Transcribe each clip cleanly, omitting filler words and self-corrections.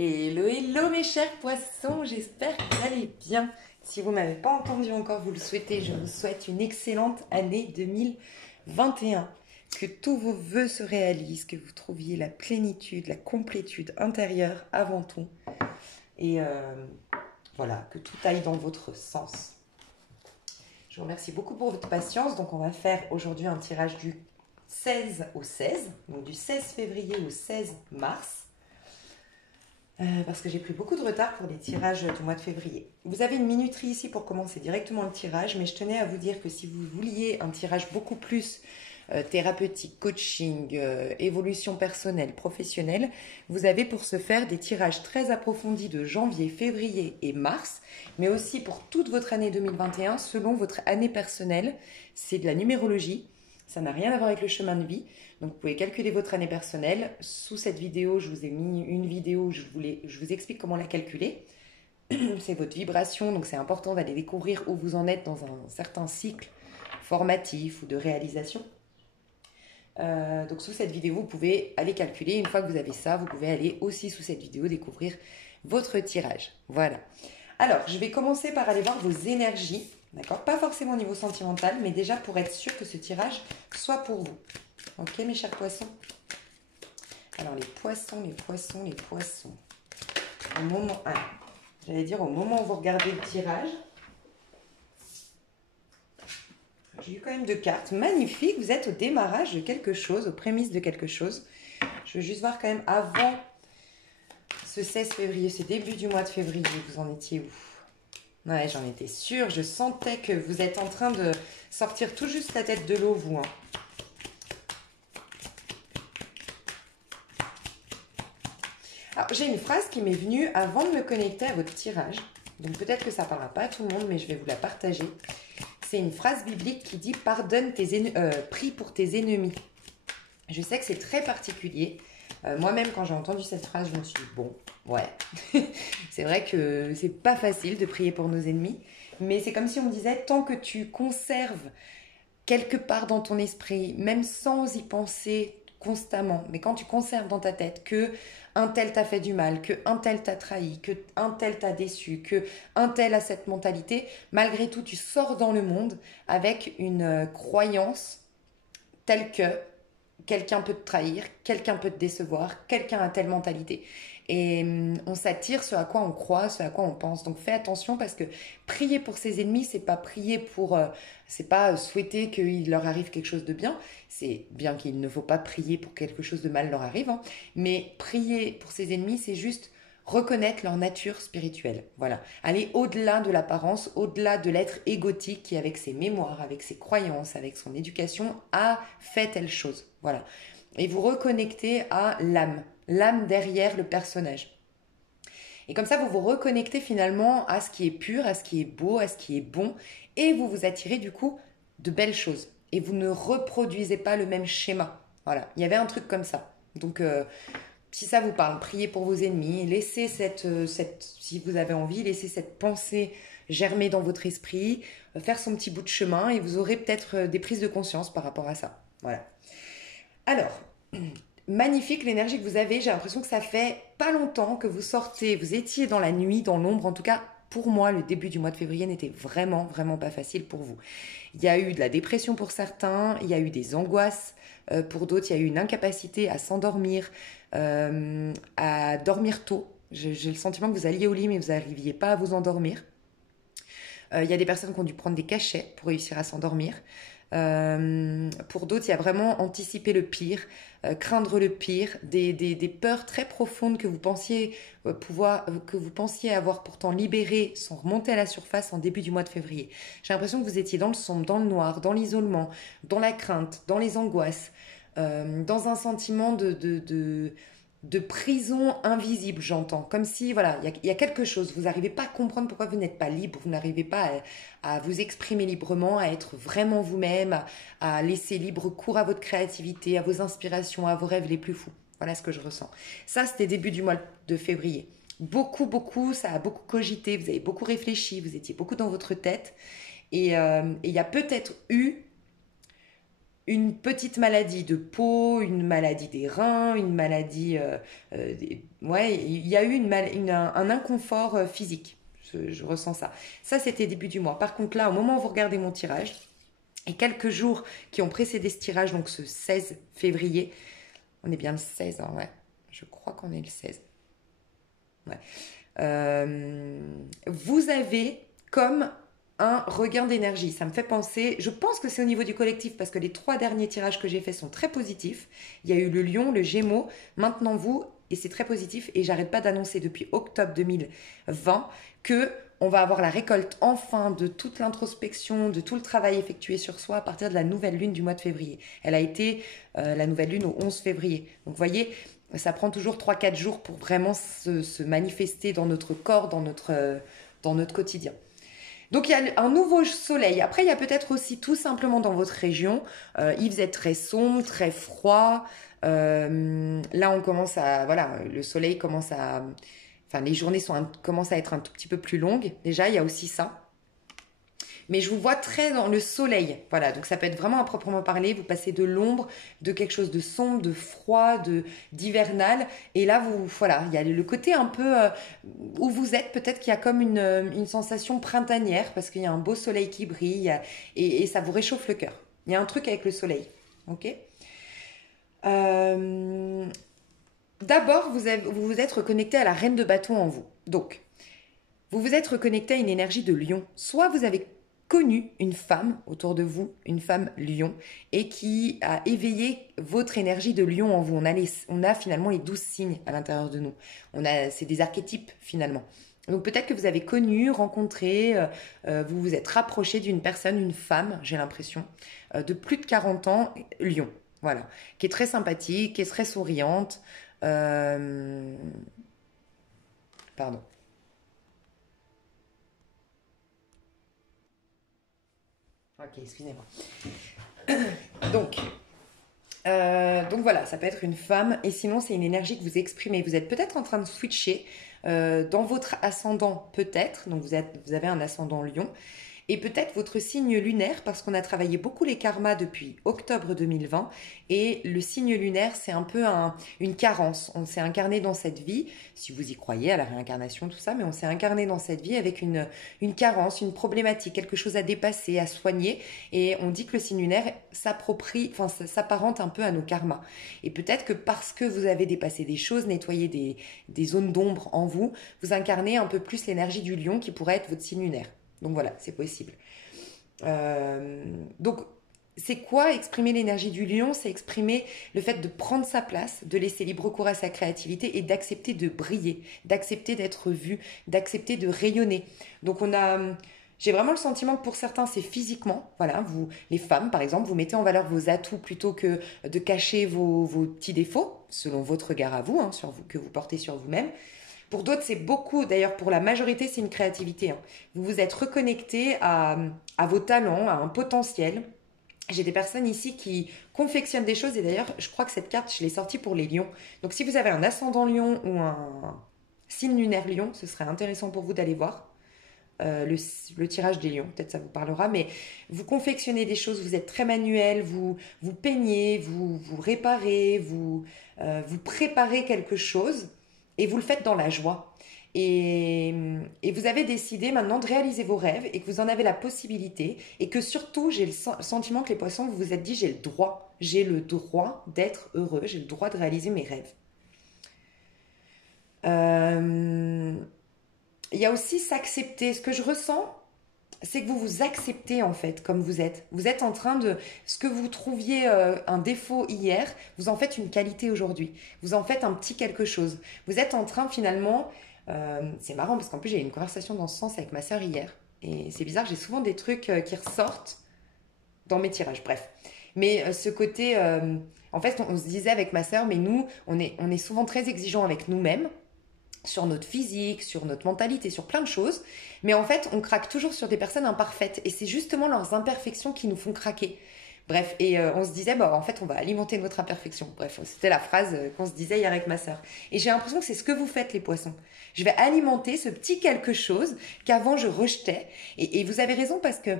Hello, hello mes chers poissons, j'espère que vous allez bien. Si vous ne m'avez pas entendu encore, vous le souhaitez, je vous souhaite une excellente année 2021. Que tous vos vœux se réalisent, que vous trouviez la plénitude, la complétude intérieure avant tout. Et voilà, que tout aille dans votre sens. Je vous remercie beaucoup pour votre patience. Donc on va faire aujourd'hui un tirage du 16 au 16, donc du 16 février au 16 mars. Parce que j'ai pris beaucoup de retard pour les tirages du mois de février. Vous avez une minuterie ici pour commencer directement le tirage, mais je tenais à vous dire que si vous vouliez un tirage beaucoup plus thérapeutique, coaching, évolution personnelle, professionnelle, vous avez pour ce faire des tirages très approfondis de janvier, février et mars, mais aussi pour toute votre année 2021 selon votre année personnelle. C'est de la numérologie. Ça n'a rien à voir avec le chemin de vie. Donc, vous pouvez calculer votre année personnelle. Sous cette vidéo, je vous ai mis une vidéo où je vous explique comment la calculer. C'est votre vibration, donc c'est important d'aller découvrir où vous en êtes dans un certain cycle formatif ou de réalisation. Donc, sous cette vidéo, vous pouvez aller calculer. Une fois que vous avez ça, vous pouvez aller aussi sous cette vidéo découvrir votre tirage. Voilà. Alors, je vais commencer par aller voir vos énergies. D'accord? Pas forcément au niveau sentimental, mais déjà pour être sûr que ce tirage soit pour vous. Ok, mes chers poissons? Alors, les poissons, les poissons, les poissons. Au moment, j'allais dire au moment où vous regardez le tirage, j'ai eu quand même deux cartes. Magnifique, vous êtes au démarrage de quelque chose, aux prémices de quelque chose. Je veux juste voir quand même avant ce 16 février, ce début du mois de février, vous en étiez où? Ouais, j'en étais sûre, je sentais que vous êtes en train de sortir tout juste la tête de l'eau, vous. Hein. Alors, j'ai une phrase qui m'est venue avant de me connecter à votre tirage. Donc, peut-être que ça ne parlera pas à tout le monde, mais je vais vous la partager. C'est une phrase biblique qui dit « Prie pour tes ennemis ». Je sais que c'est très particulier. Moi-même, quand j'ai entendu cette phrase, je me suis dit « Bon, ouais, c'est vrai que c'est pas facile de prier pour nos ennemis. » Mais c'est comme si on me disait « Tant que tu conserves quelque part dans ton esprit, même sans y penser constamment, mais quand tu conserves dans ta tête que un tel t'a fait du mal, que un tel t'a trahi, que un tel t'a déçu, que un tel a cette mentalité, malgré tout, tu sors dans le monde avec une croyance telle que quelqu'un peut te trahir, quelqu'un peut te décevoir, quelqu'un a telle mentalité. Et on s'attire ce à quoi on croit, ce à quoi on pense. Donc fais attention parce que prier pour ses ennemis, c'est pas prier pour, c'est pas souhaiter qu'il leur arrive quelque chose de bien. C'est bien qu'il ne faut pas prier pour que quelque chose de mal leur arrive, hein. Mais prier pour ses ennemis, c'est juste reconnaître leur nature spirituelle. Voilà. Aller au-delà de l'apparence, au-delà de l'être égotique qui, avec ses mémoires, avec ses croyances, avec son éducation, a fait telle chose. Voilà. Et vous reconnectez à l'âme derrière le personnage. Et comme ça, vous vous reconnectez finalement à ce qui est pur, à ce qui est beau, à ce qui est bon, et vous vous attirez du coup de belles choses. Et vous ne reproduisez pas le même schéma. Voilà. Il y avait un truc comme ça. Donc, si ça vous parle, priez pour vos ennemis, laissez si vous avez envie, laissez cette pensée germer dans votre esprit, faire son petit bout de chemin et vous aurez peut-être des prises de conscience par rapport à ça. Voilà. Alors, magnifique l'énergie que vous avez. J'ai l'impression que ça fait pas longtemps que vous sortez, vous étiez dans la nuit, dans l'ombre. En tout cas, pour moi, le début du mois de février n'était vraiment, vraiment pas facile pour vous. Il y a eu de la dépression pour certains, il y a eu des angoisses. Pour d'autres, il y a eu une incapacité à s'endormir, à dormir tôt. J'ai le sentiment que vous alliez au lit, mais vous n'arriviez pas à vous endormir. Il y a des personnes qui ont dû prendre des cachets pour réussir à s'endormir. Pour d'autres, il y a vraiment anticiper le pire, craindre le pire, des peurs très profondes que vous pensiez avoir pourtant libérées sont remontées à la surface en début du mois de février. J'ai l'impression que vous étiez dans le sombre, dans le noir, dans l'isolement, dans la crainte, dans les angoisses, dans un sentiment de prison invisible, j'entends. Comme si, voilà, il y a quelque chose. Vous n'arrivez pas à comprendre pourquoi vous n'êtes pas libre. Vous n'arrivez pas à vous exprimer librement, à être vraiment vous-même, à laisser libre cours à votre créativité, à vos inspirations, à vos rêves les plus fous. Voilà ce que je ressens. Ça, c'était début du mois de février. Beaucoup, ça a beaucoup cogité. Vous avez beaucoup réfléchi. Vous étiez beaucoup dans votre tête. Et il y a peut-être eu une petite maladie de peau, une maladie des reins, une maladie... ouais, il y a eu un inconfort physique. Je ressens ça. Ça, c'était début du mois. Par contre, là, au moment où vous regardez mon tirage, et quelques jours qui ont précédé ce tirage, donc ce 16 février, on est bien le 16, hein, ouais. Je crois qu'on est le 16. Ouais. Vous avez comme un regain d'énergie. Ça me fait penser, je pense que c'est au niveau du collectif parce que les 3 derniers tirages que j'ai faits sont très positifs. Il y a eu le Lion, le Gémeaux, maintenant vous, et c'est très positif. Et j'arrête pas d'annoncer depuis octobre 2020 que on va avoir la récolte enfin de toute l'introspection, de tout le travail effectué sur soi à partir de la nouvelle lune du mois de février. Elle a été la nouvelle lune au 11 février. Donc vous voyez, ça prend toujours 3-4 jours pour vraiment se manifester dans notre corps, dans notre quotidien. Donc il y a un nouveau soleil. Après, il y a peut-être aussi tout simplement dans votre région, il faisait très sombre, très froid. Là, on commence à... Voilà, le soleil commence à... Enfin, les journées commencent à être un tout petit peu plus longues. Déjà, il y a aussi ça. Mais je vous vois très dans le soleil. Voilà, donc ça peut être vraiment à proprement parler. Vous passez de l'ombre, de quelque chose de sombre, de froid, d'hivernal. Et là, voilà, il y a le côté un peu où vous êtes. Peut-être qu'il y a comme une sensation printanière parce qu'il y a un beau soleil qui brille et ça vous réchauffe le cœur. Il y a un truc avec le soleil. Ok. D'abord, vous vous êtes reconnecté à la reine de bâton en vous. Donc, vous vous êtes reconnecté à une énergie de lion. Soit vous avez connu une femme autour de vous, une femme lion, et qui a éveillé votre énergie de lion en vous. On a finalement les 12 signes à l'intérieur de nous. C'est des archétypes finalement. Donc peut-être que vous avez connu, rencontré, vous vous êtes rapproché d'une personne, une femme, j'ai l'impression, de plus de 40 ans, lion. Voilà, qui est très sympathique, qui est très souriante. Pardon. Ok, excusez-moi. Donc voilà, ça peut être une femme et sinon c'est une énergie que vous exprimez. Vous êtes peut-être en train de switcher dans votre ascendant, peut-être. Donc vous avez un ascendant lion. Et peut-être votre signe lunaire, parce qu'on a travaillé beaucoup les karmas depuis octobre 2020. Et le signe lunaire, c'est un peu une carence. On s'est incarné dans cette vie, si vous y croyez à la réincarnation, tout ça, mais on s'est incarné dans cette vie avec une carence, une problématique, quelque chose à dépasser, à soigner. Et on dit que le signe lunaire s'apparente un peu à nos karmas. Et peut-être que parce que vous avez dépassé des choses, nettoyé des zones d'ombre en vous, vous incarnez un peu plus l'énergie du lion qui pourrait être votre signe lunaire. Donc voilà, c'est possible. Donc, c'est quoi exprimer l'énergie du lion? C'est exprimer le fait de prendre sa place, de laisser libre cours à sa créativité et d'accepter de briller, d'accepter d'être vu, d'accepter de rayonner. Donc j'ai vraiment le sentiment que pour certains, c'est physiquement. Voilà, vous, les femmes, par exemple, vous mettez en valeur vos atouts plutôt que de cacher vos petits défauts, selon votre regard à vous, sur vous, que vous portez sur vous-même. Pour d'autres, c'est beaucoup, d'ailleurs pour la majorité, c'est une créativité. Vous vous êtes reconnecté à vos talents, à un potentiel. J'ai des personnes ici qui confectionnent des choses et d'ailleurs, je crois que cette carte, je l'ai sortie pour les lions. Donc si vous avez un ascendant lion ou un signe lunaire lion, ce serait intéressant pour vous d'aller voir le tirage des lions. Peut-être ça vous parlera, mais vous confectionnez des choses, vous êtes très manuel, vous peignez, vous réparez, vous préparez quelque chose. Et vous le faites dans la joie. Et vous avez décidé maintenant de réaliser vos rêves et que vous en avez la possibilité. Et que surtout, j'ai le sentiment que les poissons, vous vous êtes dit, j'ai le droit d'être heureux, j'ai le droit de réaliser mes rêves. Il y a aussi s'accepter. Ce que je ressens, c'est que vous vous acceptez en fait comme vous êtes. Vous êtes en train de... Ce que vous trouviez un défaut hier, vous en faites une qualité aujourd'hui. Vous en faites un petit quelque chose. Vous êtes en train finalement... c'est marrant parce qu'en plus j'ai eu une conversation dans ce sens avec ma sœur hier. Et c'est bizarre, j'ai souvent des trucs qui ressortent dans mes tirages. Bref. Mais ce côté... en fait, on se disait avec ma sœur, mais nous, on est souvent très exigeants avec nous-mêmes, sur notre physique, sur notre mentalité, sur plein de choses. Mais en fait, on craque toujours sur des personnes imparfaites. Et c'est justement leurs imperfections qui nous font craquer. Bref, et on se disait, en fait, on va alimenter notre imperfection. Bref, c'était la phrase qu'on se disait hier avec ma sœur. Et j'ai l'impression que c'est ce que vous faites, les poissons. Je vais alimenter ce petit quelque chose qu'avant je rejetais. Et vous avez raison parce que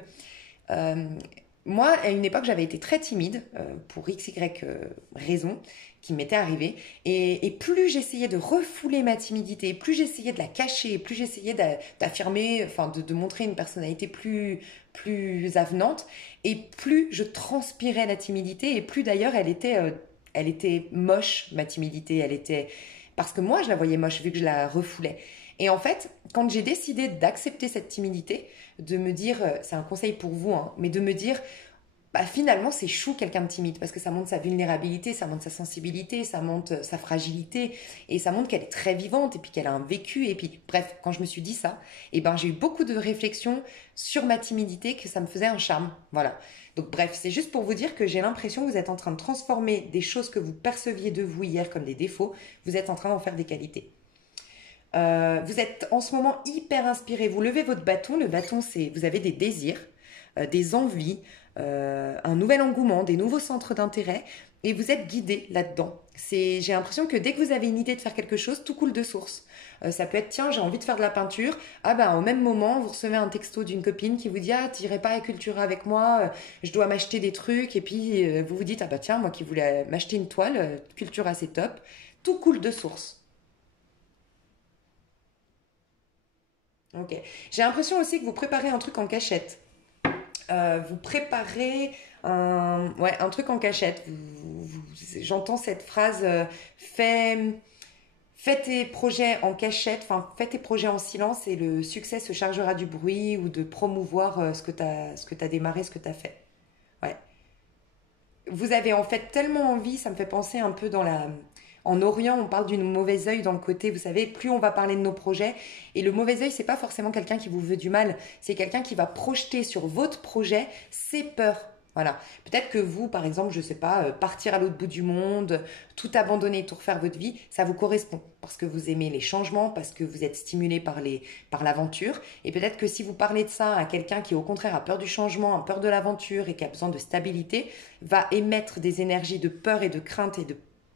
moi, à une époque, j'avais été très timide pour x, y raison qui m'était arrivée. Et plus j'essayais de refouler ma timidité, plus j'essayais de la cacher, plus j'essayais d'affirmer, enfin de montrer une personnalité plus avenante, et plus je transpirais la timidité, et plus d'ailleurs elle était moche, ma timidité. Elle était... Parce que moi, je la voyais moche vu que je la refoulais. Et en fait, quand j'ai décidé d'accepter cette timidité, de me dire, c'est un conseil pour vous, hein, mais de me dire, bah, finalement, c'est chou quelqu'un de timide parce que ça montre sa vulnérabilité, ça montre sa sensibilité, ça montre sa fragilité et ça montre qu'elle est très vivante et puis qu'elle a un vécu. Et puis, bref, quand je me suis dit ça, eh ben, j'ai eu beaucoup de réflexions sur ma timidité, que ça me faisait un charme. Voilà. Donc, bref, c'est juste pour vous dire que j'ai l'impression que vous êtes en train de transformer des choses que vous perceviez de vous hier comme des défauts, vous êtes en train d'en faire des qualités. Vous êtes en ce moment hyper inspiré. Vous levez votre bâton. Le bâton, c'est vous avez des désirs, des envies, un nouvel engouement, des nouveaux centres d'intérêt, et vous êtes guidé là-dedans. J'ai l'impression que dès que vous avez une idée de faire quelque chose, tout coule de source. Ça peut être, tiens, j'ai envie de faire de la peinture. Ah ben, au même moment, vous recevez un texto d'une copine qui vous dit, ah, t'irais pas à Cultura avec moi, je dois m'acheter des trucs. Et puis, vous vous dites, ah bah tiens, moi qui voulais m'acheter une toile, Cultura, c'est top. Tout coule de source. Ok. J'ai l'impression aussi que vous préparez un truc en cachette. Vous préparez ouais, un truc en cachette. J'entends cette phrase fais tes projets en cachette, enfin, fais tes projets en silence et le succès se chargera du bruit ou de promouvoir ce que t'as démarré, ce que tu as fait. Ouais. Vous avez en fait tellement envie, ça me fait penser un peu En Orient, on parle d'une mauvaise œil dans le côté, vous savez, plus on va parler de nos projets. Et le mauvais œil, c'est pas forcément quelqu'un qui vous veut du mal, c'est quelqu'un qui va projeter sur votre projet ses peurs. Voilà. Peut-être que vous, par exemple, je sais pas, partir à l'autre bout du monde, tout abandonner, tout refaire votre vie, ça vous correspond parce que vous aimez les changements, parce que vous êtes stimulé par l'aventure. Et peut-être que si vous parlez de ça à quelqu'un qui, au contraire, a peur du changement, a peur de l'aventure et qui a besoin de stabilité, va émettre des énergies de peur et de crainte et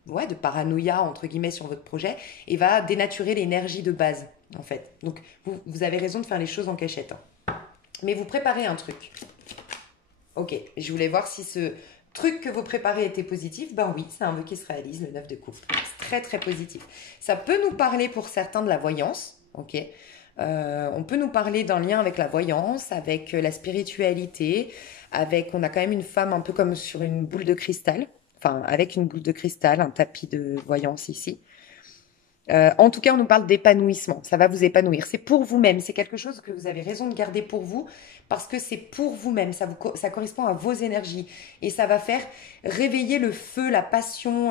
ouais, de paranoïa, entre guillemets, sur votre projet et va dénaturer l'énergie de base, en fait. Donc, vous avez raison de faire les choses en cachette, hein. Mais vous préparez un truc. Ok, je voulais voir si ce truc que vous préparez était positif. Ben oui, c'est un vœu qui se réalise, le 9 de coupe. C'est très, très positif. Ça peut nous parler pour certains de la voyance, ok. On peut nous parler d'un lien avec la voyance, avec la spiritualité, on a quand même une femme un peu comme sur une boule de cristal, enfin avec une boule de cristal, un tapis de voyance ici. En tout cas, on nous parle d'épanouissement. Ça va vous épanouir. C'est pour vous-même. C'est quelque chose que vous avez raison de garder pour vous parce que c'est pour vous-même. Ça correspond à vos énergies et ça va faire réveiller le feu, la passion,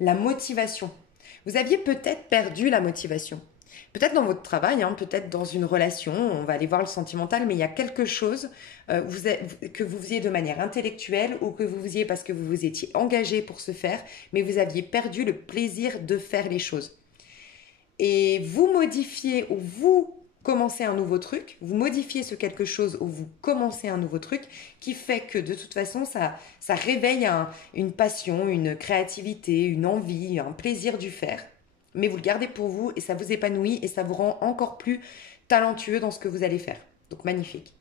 la motivation. Vous aviez peut-être perdu la motivation. Peut-être dans votre travail, hein, peut-être dans une relation, on va aller voir le sentimental, mais il y a quelque chose que vous faisiez de manière intellectuelle ou que vous faisiez parce que vous vous étiez engagé pour ce faire, mais vous aviez perdu le plaisir de faire les choses. Et vous modifiez ou vous commencez un nouveau truc, vous modifiez ce quelque chose ou vous commencez un nouveau truc qui fait que de toute façon ça réveille une passion, une créativité, une envie, un plaisir du faire. Mais vous le gardez pour vous et ça vous épanouit et ça vous rend encore plus talentueux dans ce que vous allez faire. Donc magnifique.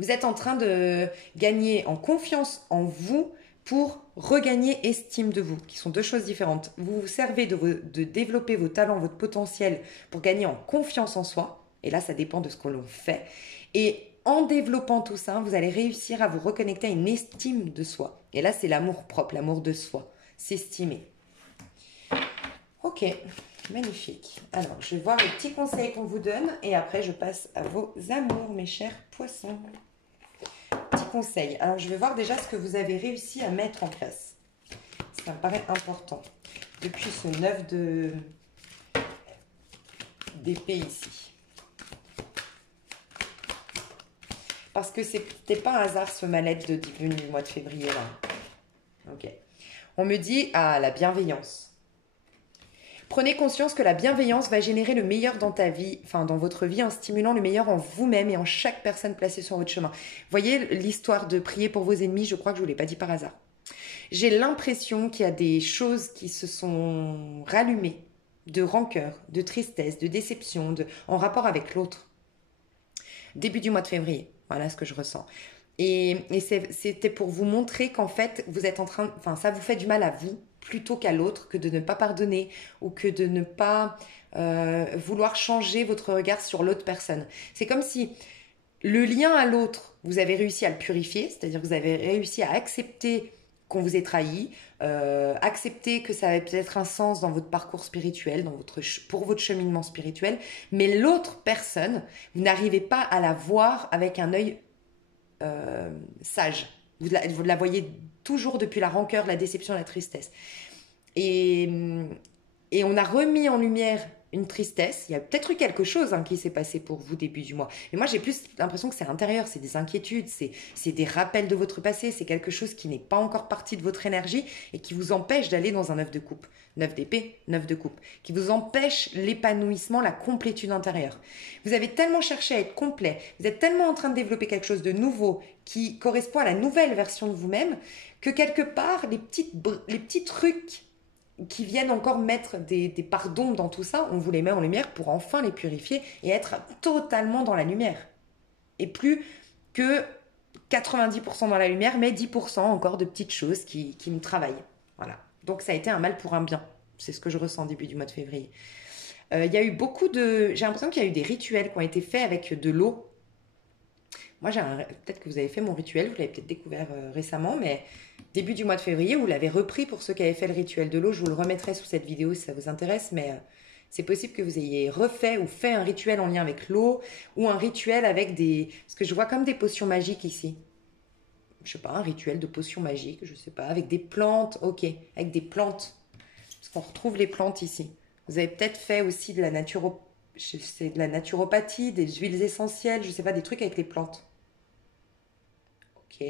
Vous êtes en train de gagner en confiance en vous pour regagner estime de vous, qui sont deux choses différentes. Vous vous servez de développer vos talents, votre potentiel pour gagner en confiance en soi. Et là, ça dépend de ce que l'on fait. Et en développant tout ça, vous allez réussir à vous reconnecter à une estime de soi. Et là, c'est l'amour propre, l'amour de soi, s'estimer. Ok, magnifique. Alors, je vais voir les petits conseils qu'on vous donne et après, je passe à vos amours, mes chers poissons. Petits conseils. Alors, je vais voir déjà ce que vous avez réussi à mettre en place. Ça me paraît important. Depuis ce 9 d'épée ici. Parce que c'était pas un hasard ce mal-être de début du mois de février là. Ok. On me dit, ah, la bienveillance. Prenez conscience que la bienveillance va générer le meilleur dans ta vie, enfin dans votre vie, en stimulant le meilleur en vous-même et en chaque personne placée sur votre chemin. Voyez l'histoire de prier pour vos ennemis, je crois que je ne vous l'ai pas dit par hasard. J'ai l'impression qu'il y a des choses qui se sont rallumées, de rancœur, de tristesse, de déception, en rapport avec l'autre. Début du mois de février, voilà ce que je ressens. Et c'était pour vous montrer qu'en fait, vous êtes en train, enfin, ça vous fait du mal à vous plutôt qu'à l'autre, que de ne pas pardonner ou que de ne pas vouloir changer votre regard sur l'autre personne. C'est comme si le lien à l'autre, vous avez réussi à le purifier, c'est-à-dire que vous avez réussi à accepter qu'on vous ait trahi, accepter que ça avait peut-être un sens dans votre parcours spirituel, pour votre cheminement spirituel, mais l'autre personne, vous n'arrivez pas à la voir avec un œil sage. Vous la voyez toujours depuis la rancœur, la déception, la tristesse. Et, et on a remis en lumière une tristesse. Il y a peut-être eu quelque chose qui s'est passé pour vous début du mois. Mais moi, j'ai plus l'impression que c'est intérieur, c'est des inquiétudes, c'est des rappels de votre passé, c'est quelque chose qui n'est pas encore parti de votre énergie et qui vous empêche d'aller dans un 9 de coupe. 9 d'épée, 9 de coupe, qui vous empêche l'épanouissement, la complétude intérieure. Vous avez tellement cherché à être complet, vous êtes tellement en train de développer quelque chose de nouveau qui correspond à la nouvelle version de vous-même, que quelque part, les petits trucs qui viennent encore mettre des parts d'ombre dans tout ça, on vous les met en lumière pour enfin les purifier et être totalement dans la lumière. Et plus que 90% dans la lumière, mais 10% encore de petites choses qui me travaillent. Voilà. Donc ça a été un mal pour un bien. C'est ce que je ressens début du mois de février. Il y a eu j'ai l'impression qu'il y a eu des rituels qui ont été faits avec de l'eau. Moi, peut-être que vous avez fait mon rituel, vous l'avez peut-être découvert récemment, mais début du mois de février, vous l'avez repris pour ceux qui avaient fait le rituel de l'eau. Je vous le remettrai sous cette vidéo si ça vous intéresse, mais c'est possible que vous ayez refait ou fait un rituel en lien avec l'eau ou un rituel avec parce que je vois comme des potions magiques ici. Je sais pas, un rituel de potions magiques, je sais pas, avec des plantes, ok, avec des plantes, parce qu'on retrouve les plantes ici. Vous avez peut-être fait aussi de la naturopathie, des huiles essentielles, je sais pas, des trucs avec les plantes. Ok.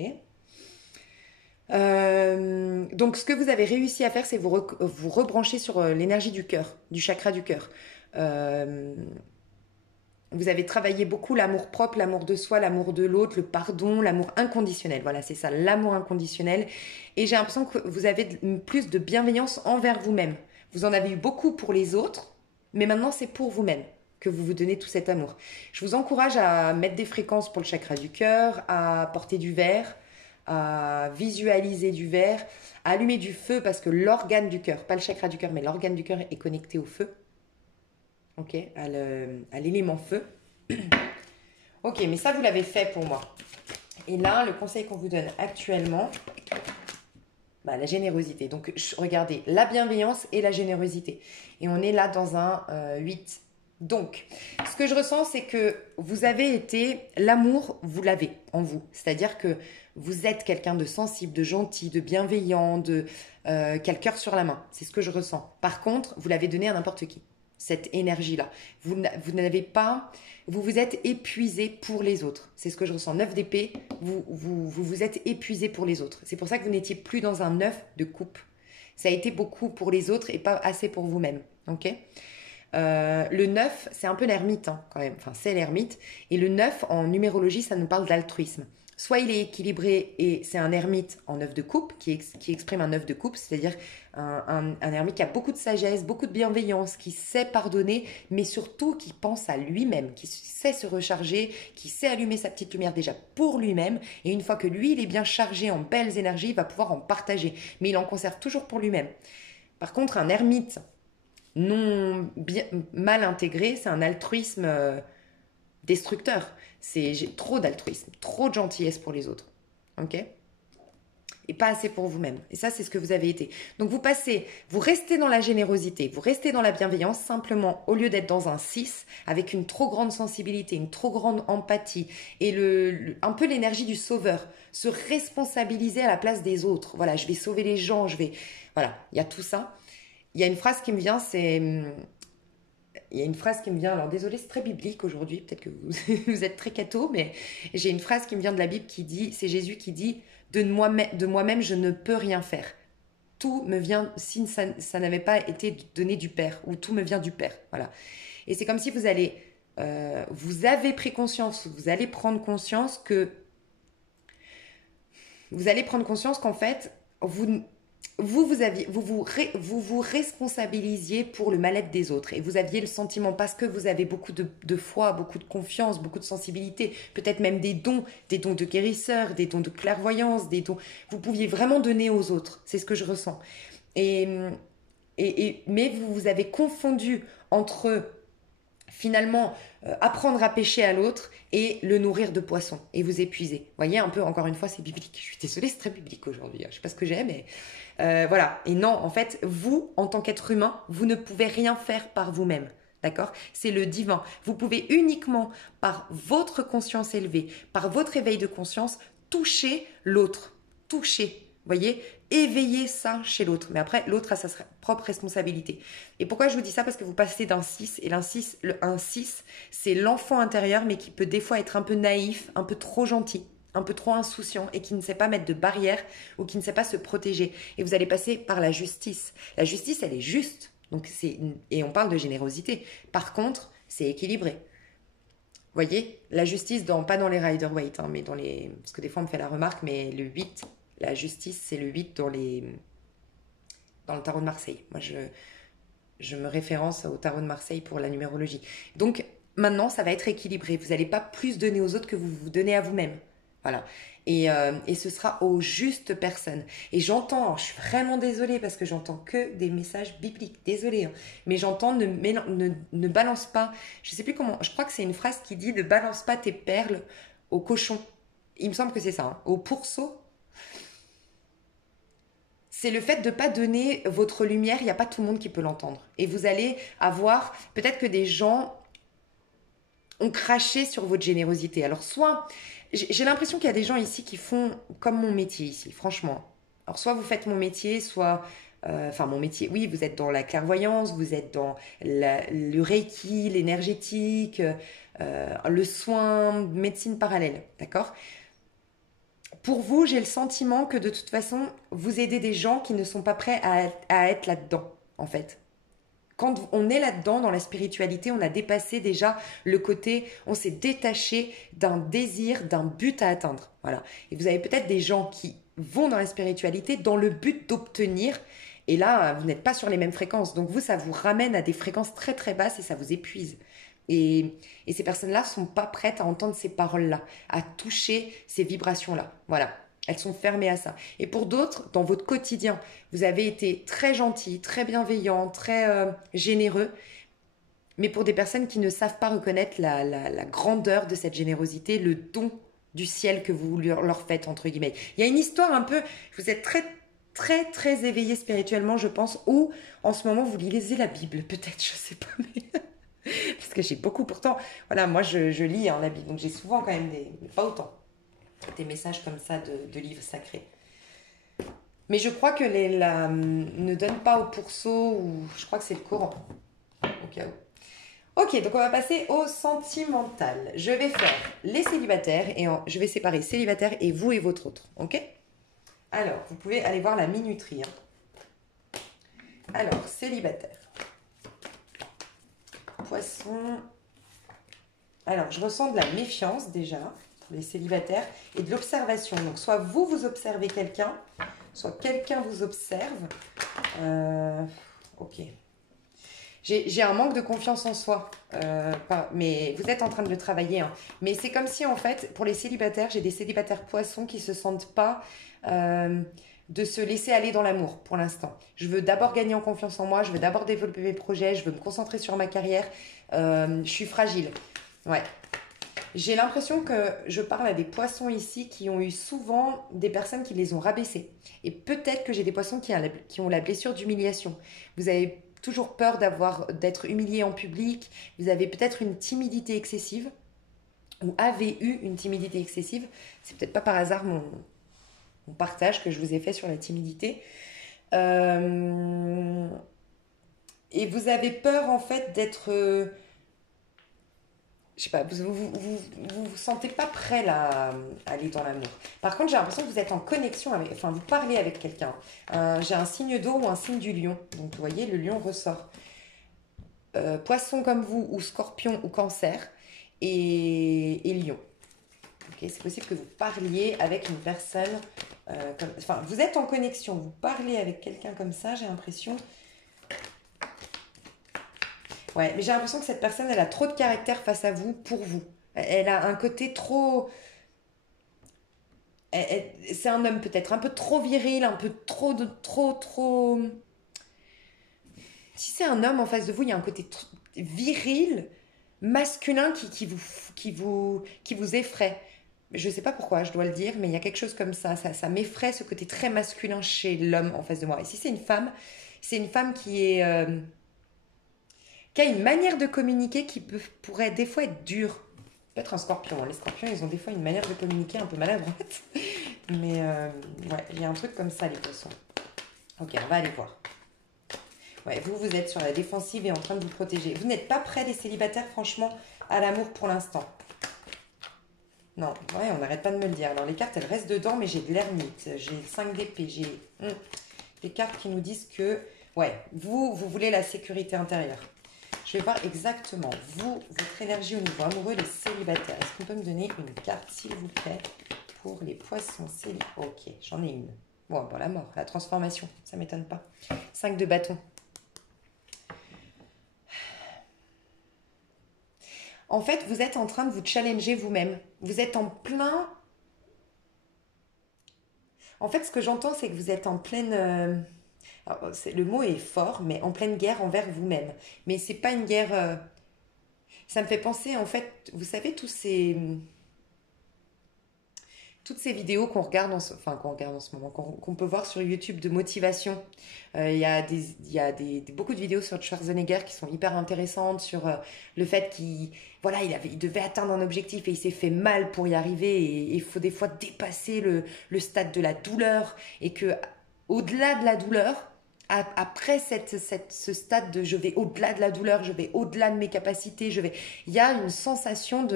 Donc ce que vous avez réussi à faire, c'est vous rebrancher sur l'énergie du cœur, du chakra du cœur. Vous avez travaillé beaucoup l'amour propre, l'amour de soi, l'amour de l'autre, le pardon, l'amour inconditionnel. Voilà, c'est ça, l'amour inconditionnel. Et j'ai l'impression que vous avez plus de bienveillance envers vous-même. Vous en avez eu beaucoup pour les autres, mais maintenant c'est pour vous-même que vous vous donnez tout cet amour. Je vous encourage à mettre des fréquences pour le chakra du cœur, à porter du vert, à visualiser du vert, à allumer du feu parce que l'organe du cœur, pas le chakra du cœur, mais l'organe du cœur est connecté au feu. Ok, à l'élément feu. Ok, mais ça, vous l'avez fait pour moi. Et là, le conseil qu'on vous donne actuellement, la générosité. Donc, regardez, la bienveillance et la générosité. Et on est là dans un 8. Donc, ce que je ressens, c'est que vous avez été, l'amour, vous l'avez en vous. C'est-à-dire que vous êtes quelqu'un de sensible, de gentil, de bienveillant, qui a le cœur sur la main. C'est ce que je ressens. Par contre, vous l'avez donné à n'importe qui. Cette énergie-là. Vous n'avez pas... Vous vous êtes épuisé pour les autres. C'est ce que je ressens. 9 d'épée, vous êtes épuisé pour les autres. C'est pour ça que vous n'étiez plus dans un 9 de coupe. Ça a été beaucoup pour les autres et pas assez pour vous-même. Ok ? Le 9, c'est un peu l'ermite quand même. Enfin, c'est l'ermite. Et le 9, en numérologie, ça nous parle d'altruisme. Soit il est équilibré et c'est un ermite en 9 de coupe qui exprime un 9 de coupe, c'est-à-dire un ermite qui a beaucoup de sagesse, beaucoup de bienveillance, qui sait pardonner, mais surtout qui pense à lui-même, qui sait se recharger, qui sait allumer sa petite lumière déjà pour lui-même. Et une fois que lui, il est bien chargé en belles énergies, il va pouvoir en partager. Mais il en conserve toujours pour lui-même. Par contre, un ermite mal intégré, c'est un altruisme destructeur. J'ai trop d'altruisme, trop de gentillesse pour les autres. Ok ? Et pas assez pour vous-même. Et ça, c'est ce que vous avez été. Donc, vous restez dans la générosité, vous restez dans la bienveillance, simplement, au lieu d'être dans un 6, avec une trop grande sensibilité, une trop grande empathie, et un peu l'énergie du sauveur, se responsabiliser à la place des autres. Voilà, je vais sauver les gens, Voilà, il y a tout ça. Il y a une phrase qui me vient, alors désolé, c'est très biblique aujourd'hui, peut-être que vous êtes très catho, mais j'ai une phrase qui me vient de la Bible qui dit, c'est Jésus qui dit, de moi-même je ne peux rien faire. Tout me vient, si ça n'avait pas été donné du Père, ou tout me vient du Père, voilà. Et c'est comme si vous avez pris conscience, vous allez prendre conscience qu'en fait, vous responsabilisiez pour le mal-être des autres et vous aviez le sentiment, parce que vous avez beaucoup de foi, beaucoup de confiance, beaucoup de sensibilité, peut-être même des dons de guérisseur, des dons de clairvoyance, des dons, vous pouviez vraiment donner aux autres, c'est ce que je ressens. Et, mais vous avez confondu entre finalement apprendre à pêcher à l'autre et le nourrir de poissons et vous épuiser. Vous voyez, un peu, encore une fois, c'est biblique. Je suis désolée, c'est très biblique aujourd'hui. Je sais pas ce que j'ai, mais voilà. Et non, en fait, vous, en tant qu'être humain, vous ne pouvez rien faire par vous-même. D'accord? C'est le divin. Vous pouvez uniquement, par votre conscience élevée, par votre éveil de conscience, toucher l'autre. Toucher. Vous voyez? Éveiller ça chez l'autre. Mais après, l'autre a sa propre responsabilité. Et pourquoi je vous dis ça? Parce que vous passez d'un 6, et un 6, c'est l'enfant intérieur, mais qui peut des fois être un peu naïf, un peu trop gentil, un peu trop insouciant, et qui ne sait pas mettre de barrières, ou qui ne sait pas se protéger. Et vous allez passer par la justice. La justice, elle est juste. Et on parle de générosité. Par contre, c'est équilibré. Vous voyez? La justice, pas dans les Rider-Waite, hein, mais dans les... Parce que des fois, on me fait la remarque, mais le 8... La justice, c'est le 8 dans le tarot de Marseille. Moi, je me référence au tarot de Marseille pour la numérologie. Donc, maintenant, ça va être équilibré. Vous n'allez pas plus donner aux autres que vous vous donnez à vous-même. Voilà. Et ce sera aux justes personnes. Et j'entends, je suis vraiment désolée parce que j'entends que des messages bibliques. Désolée. Hein, mais j'entends ne balance pas. Je ne sais plus comment. Je crois que c'est une phrase qui dit ne balance pas tes perles au cochon. Il me semble que c'est ça. Hein, au pourceau. C'est le fait de ne pas donner votre lumière, il n'y a pas tout le monde qui peut l'entendre. Et vous allez avoir, peut-être que des gens ont craché sur votre générosité. Alors soit, j'ai l'impression qu'il y a des gens ici qui font comme mon métier ici, franchement. Alors soit vous faites mon métier, soit... Enfin, mon métier, oui, vous êtes dans la clairvoyance, vous êtes dans le reiki, l'énergétique, le soin, médecine parallèle, d'accord? Pour vous, j'ai le sentiment que de toute façon, vous aidez des gens qui ne sont pas prêts à être là-dedans, en fait. Quand on est là-dedans, dans la spiritualité, on a dépassé déjà le côté, on s'est détaché d'un désir, d'un but à atteindre. Voilà. Et vous avez peut-être des gens qui vont dans la spiritualité dans le but d'obtenir. Et là, vous n'êtes pas sur les mêmes fréquences. Donc vous, ça vous ramène à des fréquences très très basses et ça vous épuise. Et ces personnes-là ne sont pas prêtes à entendre ces paroles-là, à toucher ces vibrations-là. Voilà, elles sont fermées à ça. Et pour d'autres, dans votre quotidien, vous avez été très gentil, très bienveillant, très généreux. Mais pour des personnes qui ne savent pas reconnaître la grandeur de cette générosité, le don du ciel que vous leur faites, entre guillemets. Il y a une histoire un peu, vous êtes très très très éveillé spirituellement, je pense, ou en ce moment vous lisez la Bible, peut-être, je sais pas, mais... Parce que j'ai beaucoup, pourtant, voilà, moi je lis hein, la Bible, donc j'ai souvent quand même pas autant, des messages comme ça de livres sacrés. Mais je crois que ne donne pas au pourceau, ou je crois que c'est le Coran, au cas où. Ok, donc on va passer au sentimental. Je vais faire les célibataires, et je vais séparer célibataire et vous et votre autre, ok? Alors, vous pouvez aller voir la minuterie. Hein. Alors, célibataire. Poisson. Alors, je ressens de la méfiance déjà pour les célibataires et de l'observation. Donc, soit vous observez quelqu'un, soit quelqu'un vous observe. Ok. J'ai un manque de confiance en soi, mais vous êtes en train de le travailler. Hein. Mais c'est comme si, en fait, pour les célibataires, j'ai des célibataires poissons qui ne se sentent pas de se laisser aller dans l'amour pour l'instant. Je veux d'abord gagner en confiance en moi, je veux d'abord développer mes projets, je veux me concentrer sur ma carrière. Je suis fragile. Ouais. J'ai l'impression que je parle à des poissons ici qui ont eu souvent des personnes qui les ont rabaissés. Et peut-être que j'ai des poissons qui ont la blessure d'humiliation. Vous avez toujours peur d'être humilié en public. Vous avez peut-être une timidité excessive ou avez eu une timidité excessive. C'est peut-être pas par hasard mon partage que je vous ai fait sur la timidité. Et vous avez peur en fait d'être... je sais pas, vous sentez pas prêt là à aller dans l'amour. Par contre, j'ai l'impression que vous êtes en connexion avec... Enfin, vous parlez avec quelqu'un. J'ai un signe d'eau ou un signe du lion. Donc, vous voyez, le lion ressort. Poisson comme vous, ou scorpion, ou cancer, et lion. Okay, c'est possible que vous parliez avec une personne Enfin, vous êtes en connexion, vous parlez avec quelqu'un comme ça, j'ai l'impression. Ouais, mais j'ai l'impression que cette personne, elle a trop de caractère face à vous, pour vous. Elle a un côté trop... C'est un homme peut-être un peu trop viril, un peu trop... Si c'est un homme en face de vous, il y a un côté viril, masculin qui vous effraie. Je ne sais pas pourquoi, je dois le dire, mais il y a quelque chose comme ça. Ça m'effraie, ce côté très masculin chez l'homme en face de moi. Et si c'est une femme qui a une manière de communiquer pourrait des fois être dure. Peut-être un scorpion. Les scorpions, ils ont des fois une manière de communiquer un peu maladroite. Mais ouais, il y a un truc comme ça, les poissons. Ok, on va aller voir. Ouais, vous êtes sur la défensive et en train de vous protéger. Vous n'êtes pas prêts, les célibataires, franchement, à l'amour pour l'instant. Non, ouais, on n'arrête pas de me le dire. Alors, les cartes, elles restent dedans, mais j'ai de l'ermite. J'ai 5 d'épée. J'ai des cartes qui nous disent que, ouais, vous voulez la sécurité intérieure. Je vais voir exactement, votre énergie au niveau amoureux, les célibataires. Est-ce qu'on peut me donner une carte, s'il vous plaît, pour les poissons célibataires? Ok, j'en ai une. Bon, la mort, la transformation, ça ne m'étonne pas. 5 de bâton. En fait, vous êtes en train de vous challenger vous-même. Vous êtes en plein... En fait, ce que j'entends, c'est que vous êtes en pleine... Alors, le mot est fort, mais en pleine guerre envers vous-même. Mais c'est pas une guerre... Ça me fait penser, en fait, vous savez, toutes ces vidéos qu'on regarde, qu'on regarde en ce moment, qu'on peut voir sur YouTube de motivation. Il y a, beaucoup de vidéos sur Schwarzenegger qui sont hyper intéressantes sur le fait il devait atteindre un objectif et il s'est fait mal pour y arriver et il faut des fois dépasser le stade de la douleur et que au-delà de la douleur, après ce stade de je vais au-delà de la douleur, je vais au-delà de mes capacités, il y a une sensation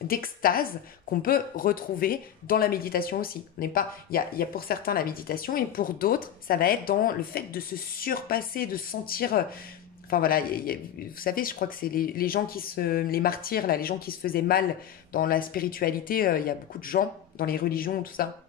d'extase qu'on peut retrouver dans la méditation aussi. Il y a pour certains la méditation et pour d'autres, ça va être dans le fait de se surpasser, de sentir... Enfin voilà, vous savez, je crois que c'est les gens les martyrs, là, les gens qui se faisaient mal dans la spiritualité, il y a beaucoup de gens dans les religions, tout ça,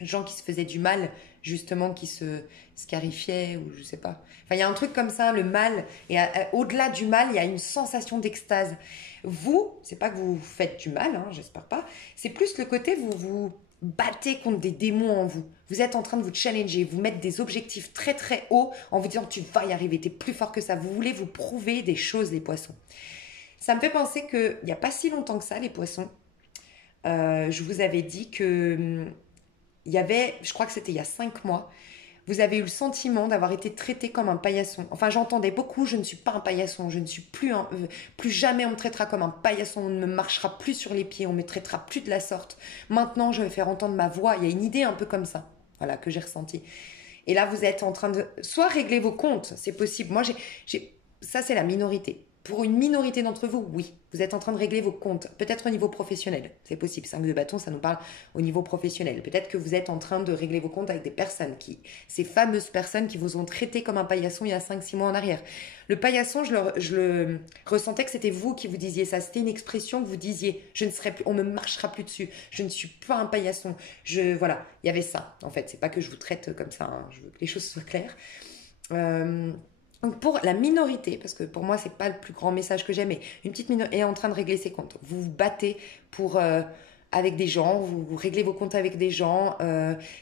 gens qui se faisaient du mal, justement, qui se scarifiaient, ou je sais pas. Enfin, il y a un truc comme ça, le mal, et au-delà du mal, il y a une sensation d'extase. Vous, c'est pas que vous faites du mal, hein, j'espère pas, c'est plus le côté, vous vous battez contre des démons en vous. Vous êtes en train de vous challenger, vous mettre des objectifs très très hauts en vous disant tu vas y arriver, t'es plus fort que ça. Vous voulez vous prouver des choses, les poissons. Ça me fait penser qu'il n'y a pas si longtemps que ça, les poissons, je vous avais dit que il y avait, je crois que c'était il y a 5 mois, vous avez eu le sentiment d'avoir été traité comme un paillasson. Enfin, j'entendais beaucoup, je ne suis pas un paillasson, je ne suis plus jamais on me traitera comme un paillasson, on ne me marchera plus sur les pieds, on me traitera plus de la sorte. Maintenant, je vais faire entendre ma voix. Il y a une idée un peu comme ça, voilà, que j'ai ressentie. Et là, vous êtes en train de soit régler vos comptes, c'est possible. Moi, ça, c'est la minorité. Pour une minorité d'entre vous, oui, vous êtes en train de régler vos comptes, peut-être au niveau professionnel, c'est possible. 5 de bâton, ça nous parle au niveau professionnel. Peut-être que vous êtes en train de régler vos comptes avec des personnes, ces fameuses personnes qui vous ont traité comme un paillasson il y a 5-6 mois en arrière. Le paillasson, je le ressentais que c'était vous qui vous disiez ça, c'était une expression que vous disiez, on me marchera plus dessus, je ne suis pas un paillasson. Voilà, il y avait ça, en fait, c'est pas que je vous traite comme ça, hein. Je veux que les choses soient claires. Donc pour la minorité, parce que pour moi c'est pas le plus grand message que j'ai, mais une petite minorité est en train de régler ses comptes. Vous vous battez avec des gens, vous réglez vos comptes avec des gens.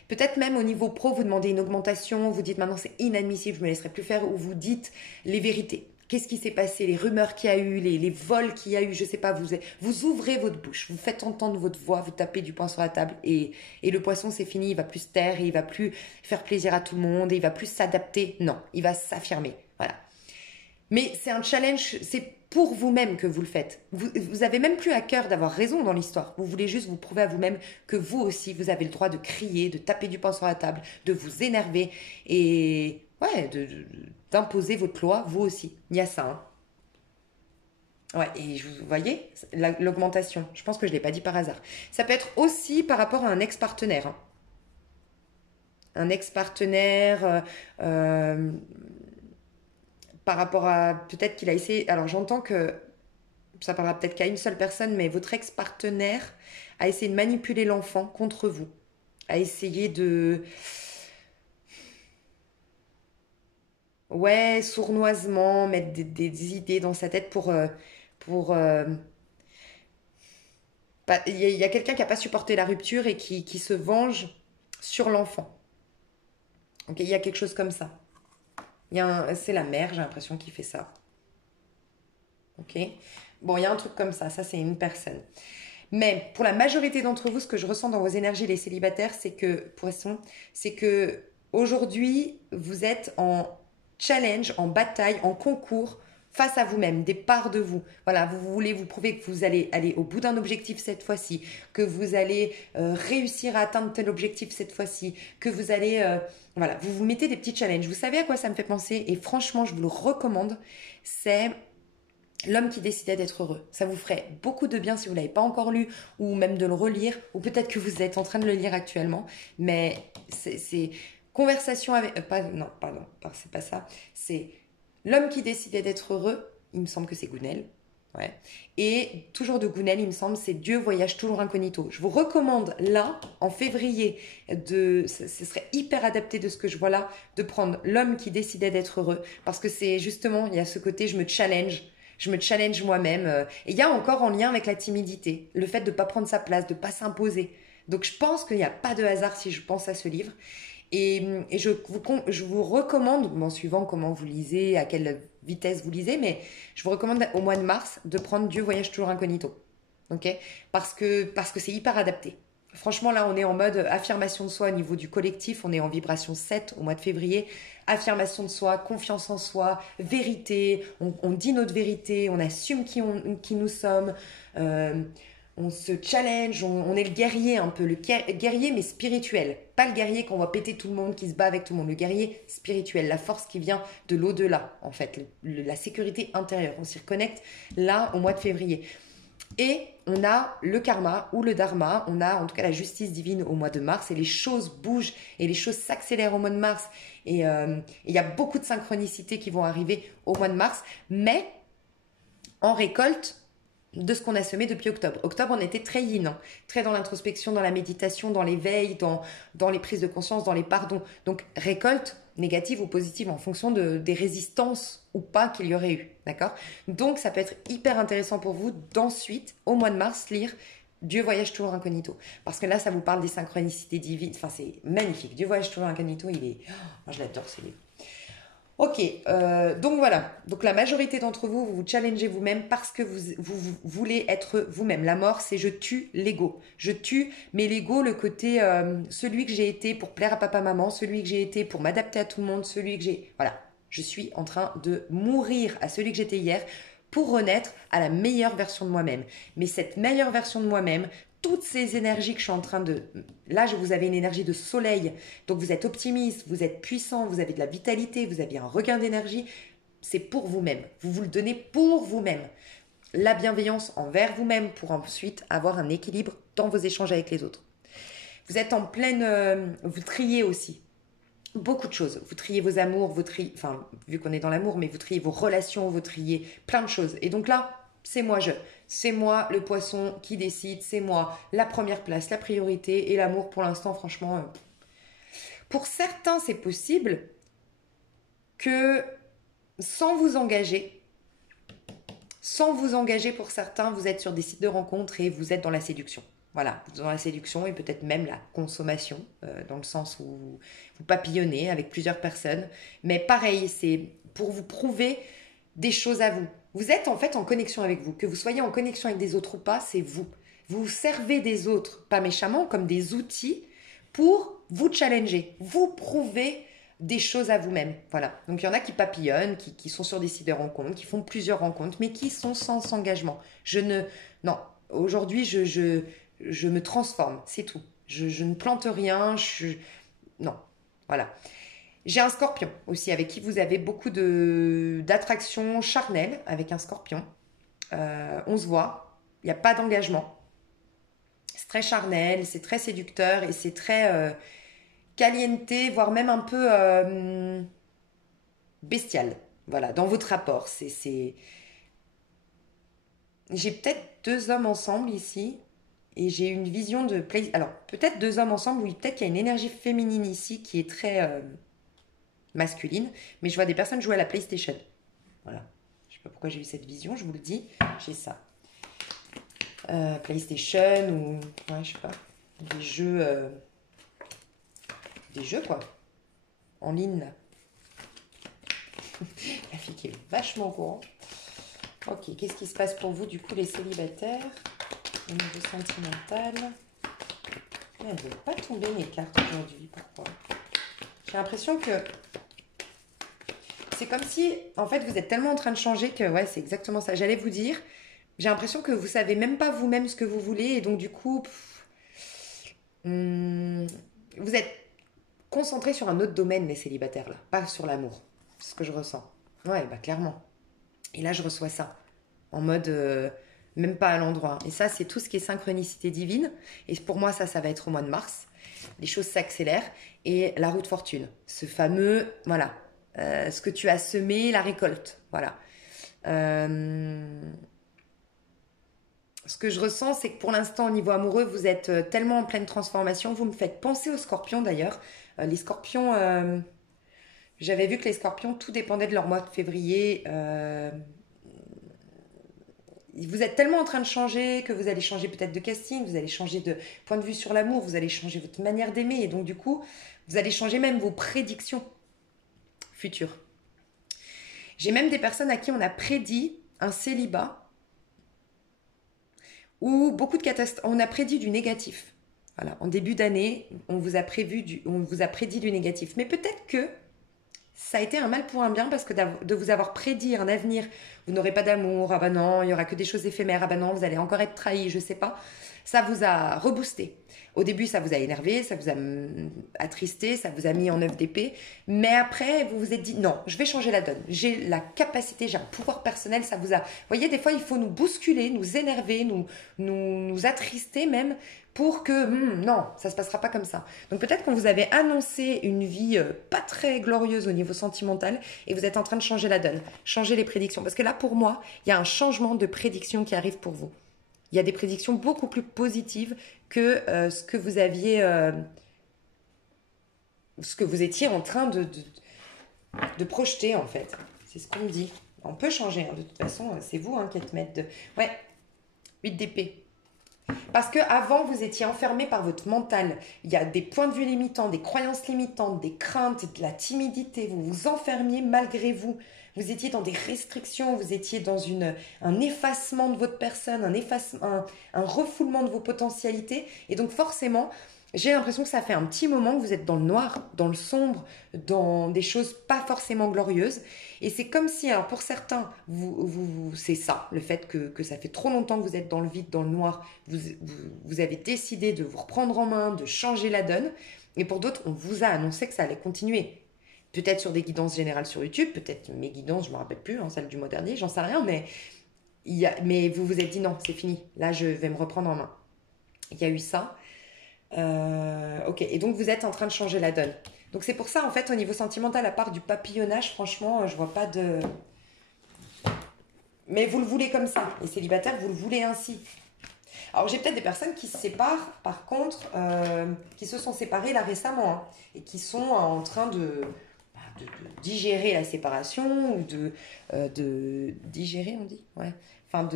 Peut-être même au niveau pro, vous demandez une augmentation, vous dites maintenant c'est inadmissible, je me laisserai plus faire, ou vous dites les vérités. Qu'est-ce qui s'est passé, les rumeurs qu'il y a eu, les vols qu'il y a eu, je sais pas, vous ouvrez votre bouche, vous faites entendre votre voix, vous tapez du poing sur la table et le poisson c'est fini, il va plus se taire, il va plus faire plaisir à tout le monde, il va plus s'adapter, non, il va s'affirmer, voilà. Mais c'est un challenge, c'est pour vous-même que vous le faites. Vous avez même plus à cœur d'avoir raison dans l'histoire. Vous voulez juste vous prouver à vous-même que vous aussi, vous avez le droit de crier, de taper du poing sur la table, de vous énerver et ouais, d'imposer votre loi, vous aussi. Il y a ça, hein. Ouais, et vous voyez, l'augmentation, je pense que je ne l'ai pas dit par hasard. Ça peut être aussi par rapport à un ex-partenaire, hein. Un ex-partenaire, par rapport à peut-être qu'il a essayé. Alors j'entends que ça parlera peut-être qu'à une seule personne, mais votre ex-partenaire a essayé de manipuler l'enfant contre vous. à essayer de... Ouais, sournoisement, mettre des idées dans sa tête pour il y a quelqu'un qui n'a pas supporté la rupture et qui se venge sur l'enfant. Ok, il y a quelque chose comme ça. C'est la mère, j'ai l'impression, qui fait ça. Ok. Bon, il y a un truc comme ça c'est une personne. Mais pour la majorité d'entre vous, ce que je ressens dans vos énergies, les célibataires, c'est que, poisson, c'est que aujourd'hui, vous êtes en challenge, en bataille, en concours face à vous-même, des parts de vous. Voilà, vous voulez vous prouver que vous allez aller au bout d'un objectif cette fois-ci, que vous allez réussir à atteindre tel objectif cette fois-ci, que vous allez... voilà, vous vous mettez des petits challenges. Vous savez à quoi ça me fait penser? Et franchement, je vous le recommande. C'est L'homme qui décidait d'être heureux. Ça vous ferait beaucoup de bien si vous ne l'avez pas encore lu ou même de le relire ou peut-être que vous êtes en train de le lire actuellement. Mais c'est conversation avec... non, pardon, c'est pas ça. C'est l'homme qui décidait d'être heureux. Il me semble que c'est Gounel. Ouais. Et toujours de Gounel, il me semble, c'est Dieu voyage toujours incognito. Je vous recommande là, en février, ce serait hyper adapté de ce que je vois là, de prendre l'homme qui décidait d'être heureux. Parce que c'est justement, il y a ce côté, je me challenge moi-même. Et il y a encore en lien avec la timidité, le fait de ne pas prendre sa place, de ne pas s'imposer. Donc je pense qu'il n'y a pas de hasard si je pense à ce livre. Et je vous recommande, bon, suivant comment vous lisez, à quelle vitesse vous lisez, mais je vous recommande au mois de mars de prendre Dieu voyage toujours incognito. Ok? Parce que c'est hyper adapté. Franchement, là, on est en mode affirmation de soi au niveau du collectif. On est en vibration 7 au mois de février. Affirmation de soi, confiance en soi, vérité. On dit notre vérité, on assume qui nous sommes. On se challenge, on est le guerrier un peu. Le guerrier, mais spirituel. Pas le guerrier qu'on voit péter tout le monde, qui se bat avec tout le monde. Le guerrier spirituel, la force qui vient de l'au-delà, en fait. La sécurité intérieure. On s'y reconnecte là au mois de février. Et on a le karma ou le dharma, on a en tout cas la justice divine au mois de mars et les choses bougent et les choses s'accélèrent au mois de mars. Et il y a beaucoup de synchronicités qui vont arriver au mois de mars, mais en récolte de ce qu'on a semé depuis octobre. Octobre, on était très yin, hein, très dans l'introspection, dans la méditation, dans l'éveil, dans les prises de conscience, dans les pardons. Donc récolte négative ou positive en fonction des résistances ou pas qu'il y aurait eu. D'accord? Donc ça peut être hyper intéressant pour vous d'ensuite, au mois de mars, lire Dieu voyage toujours incognito. Parce que là, ça vous parle des synchronicités divines. Enfin, c'est magnifique. Dieu voyage toujours incognito, il est... Oh, moi, je l'adore, ce livre. Ok, donc voilà. Donc la majorité d'entre vous, vous vous challengez vous-même parce que vous voulez être vous-même. La mort, c'est je tue l'ego. Je tue, mais l'ego, le côté, celui que j'ai été pour plaire à papa-maman, celui que j'ai été pour m'adapter à tout le monde, celui que j'ai... Voilà, je suis en train de mourir à celui que j'étais hier pour renaître à la meilleure version de moi-même. Mais cette meilleure version de moi-même, toutes ces énergies que je suis en train de... Là, vous avez une énergie de soleil, donc vous êtes optimiste, vous êtes puissant, vous avez de la vitalité, vous avez un regain d'énergie. C'est pour vous-même. Vous vous le donnez pour vous-même. La bienveillance envers vous-même pour ensuite avoir un équilibre dans vos échanges avec les autres. Vous êtes en pleine... vous triez aussi beaucoup de choses. Vous triez vos amours, enfin, vu qu'on est dans l'amour, mais vous triez vos relations, vous triez plein de choses. Et donc là, c'est moi le poisson qui décide, c'est moi la première place, la priorité et l'amour pour l'instant, franchement. Pour certains, c'est possible que sans vous engager pour certains, vous êtes sur des sites de rencontres et vous êtes dans la séduction. Voilà, dans la séduction et peut-être même la consommation, dans le sens où vous papillonnez avec plusieurs personnes. Mais pareil, c'est pour vous prouver des choses à vous. Vous êtes en fait en connexion avec vous. Que vous soyez en connexion avec des autres ou pas, c'est vous. Vous servez des autres, pas méchamment, comme des outils pour vous challenger, vous prouver des choses à vous-même. Voilà. Donc il y en a qui papillonnent, qui sont sur des sites de rencontres, qui font plusieurs rencontres, mais qui sont sans engagement. Non, aujourd'hui, je me transforme, c'est tout. Je ne plante rien, non, voilà. J'ai un scorpion aussi, avec qui vous avez beaucoup d'attraction charnelle, avec un scorpion. On se voit, il n'y a pas d'engagement. C'est très charnel, c'est très séducteur et c'est très caliente, voire même un peu bestial. Voilà, dans votre rapport. J'ai peut-être 2 hommes ensemble ici. Et j'ai une vision de... Alors, peut-être deux hommes ensemble, oui, peut-être qu'il y a une énergie féminine ici qui est très masculine, mais je vois des personnes jouer à la PlayStation. Voilà. Je sais pas pourquoi j'ai eu cette vision, je vous le dis. J'ai ça. PlayStation ou... Ouais, je sais pas. Des jeux, quoi. En ligne, là. La fille qui est vachement au courant. Ok, qu'est-ce qui se passe pour vous, du coup, les célibataires au niveau sentimental? Elles ne veulent pas tomber mes cartes aujourd'hui. Pourquoi? J'ai l'impression que c'est comme si, en fait, vous êtes tellement en train de changer que, ouais, c'est exactement ça. J'allais vous dire, j'ai l'impression que vous savez même pas vous-même ce que vous voulez et donc, du coup, vous êtes concentrés sur un autre domaine, les célibataires, là, pas sur l'amour. C'est ce que je ressens. Ouais, bah, clairement. Et là, je reçois ça en mode même pas à l'endroit. Et ça, c'est tout ce qui est synchronicité divine. Et pour moi, ça va être au mois de mars. Les choses s'accélèrent. Et la roue de fortune, ce fameux, voilà, ce que tu as semé, la récolte. Voilà. Ce que je ressens, c'est que pour l'instant, au niveau amoureux, vous êtes tellement en pleine transformation. Vous me faites penser aux scorpions, d'ailleurs. Les scorpions, j'avais vu que les scorpions, tout dépendait de leur mois de février. Vous êtes tellement en train de changer que vous allez changer peut-être de casting, vous allez changer de point de vue sur l'amour, vous allez changer votre manière d'aimer et donc du coup, vous allez changer même vos prédictions futures. J'ai même des personnes à qui on a prédit un célibat ou beaucoup de catastrophes. On a prédit du négatif. Voilà, en début d'année, on vous a prédit du négatif. Mais peut-être que ça a été un mal pour un bien parce que de vous avoir prédit un avenir, vous n'aurez pas d'amour, ah bah non, il y aura que des choses éphémères, ah bah non, vous allez encore être trahi, je sais pas. Ça vous a reboosté. Au début, ça vous a énervé, ça vous a attristé, ça vous a mis en œuf d'épée. Mais après, vous vous êtes dit, non, je vais changer la donne. J'ai la capacité, j'ai un pouvoir personnel, ça vous a... Vous voyez, des fois, il faut nous bousculer, nous énerver, nous attrister même pour que, non, ça se passera pas comme ça. Donc peut-être qu'on vous avait annoncé une vie pas très glorieuse au niveau sentimental et vous êtes en train de changer la donne, changer les prédictions. Parce que là, pour moi, il y a un changement de prédiction qui arrive pour vous. Il y a des prédictions beaucoup plus positives que ce que vous aviez, ce que vous étiez en train de projeter en fait. C'est ce qu'on me dit. On peut changer, hein. De toute façon, c'est vous qui êtes maître de... Ouais, 8 d'épée. Parce qu'avant, vous étiez enfermé par votre mental. Il y a des points de vue limitants, des croyances limitantes, des craintes, de la timidité. Vous vous enfermiez malgré vous. Vous étiez dans des restrictions, vous étiez dans un effacement de votre personne, un refoulement de vos potentialités. Et donc forcément, j'ai l'impression que ça fait un petit moment que vous êtes dans le noir, dans le sombre, dans des choses pas forcément glorieuses. Et c'est comme si, alors pour certains, c'est ça, le fait que ça fait trop longtemps que vous êtes dans le vide, dans le noir, vous avez décidé de vous reprendre en main, de changer la donne. Et pour d'autres, on vous a annoncé que ça allait continuer. Peut-être sur des guidances générales sur YouTube, peut-être mes guidances, je ne me rappelle plus, celles du mois dernier, j'en sais rien, mais vous vous êtes dit non, c'est fini, là je vais me reprendre en main. Il y a eu ça. Ok, et donc vous êtes en train de changer la donne. Donc c'est pour ça, en fait, au niveau sentimental, à part du papillonnage, franchement, je vois pas de... Mais vous le voulez comme ça, les célibataires, vous le voulez ainsi. Alors j'ai peut-être des personnes qui se séparent, par contre, qui se sont séparées là récemment, et qui sont en train de digérer la séparation, ou de digérer, on dit, ouais, enfin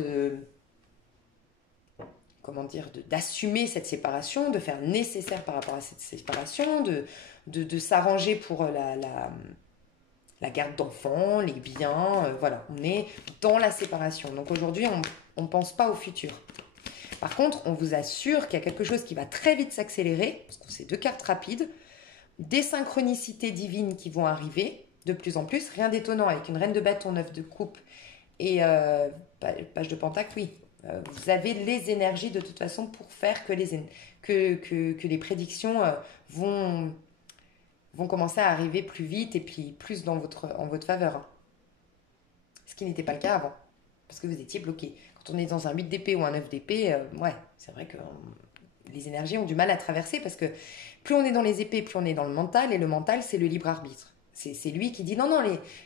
comment dire, d'assumer cette séparation, de faire le nécessaire par rapport à cette séparation, de s'arranger pour la garde d'enfants, les biens, voilà, on est dans la séparation. Donc aujourd'hui, on ne pense pas au futur. Par contre, on vous assure qu'il y a quelque chose qui va très vite s'accélérer, parce que c'est deux cartes rapides, des synchronicités divines qui vont arriver de plus en plus, rien d'étonnant avec une reine de bâton, 9 de coupe et page de pentacle, oui. Vous avez les énergies de toute façon pour faire que les prédictions vont commencer à arriver plus vite et puis plus en votre faveur. Ce qui n'était pas le cas avant, parce que vous étiez bloqué. Quand on est dans un 8 d'épée ou un 9 d'épée, ouais, c'est vrai que les énergies ont du mal à traverser parce que plus on est dans les épées, plus on est dans le mental, et le mental, c'est le libre arbitre. C'est lui qui dit non,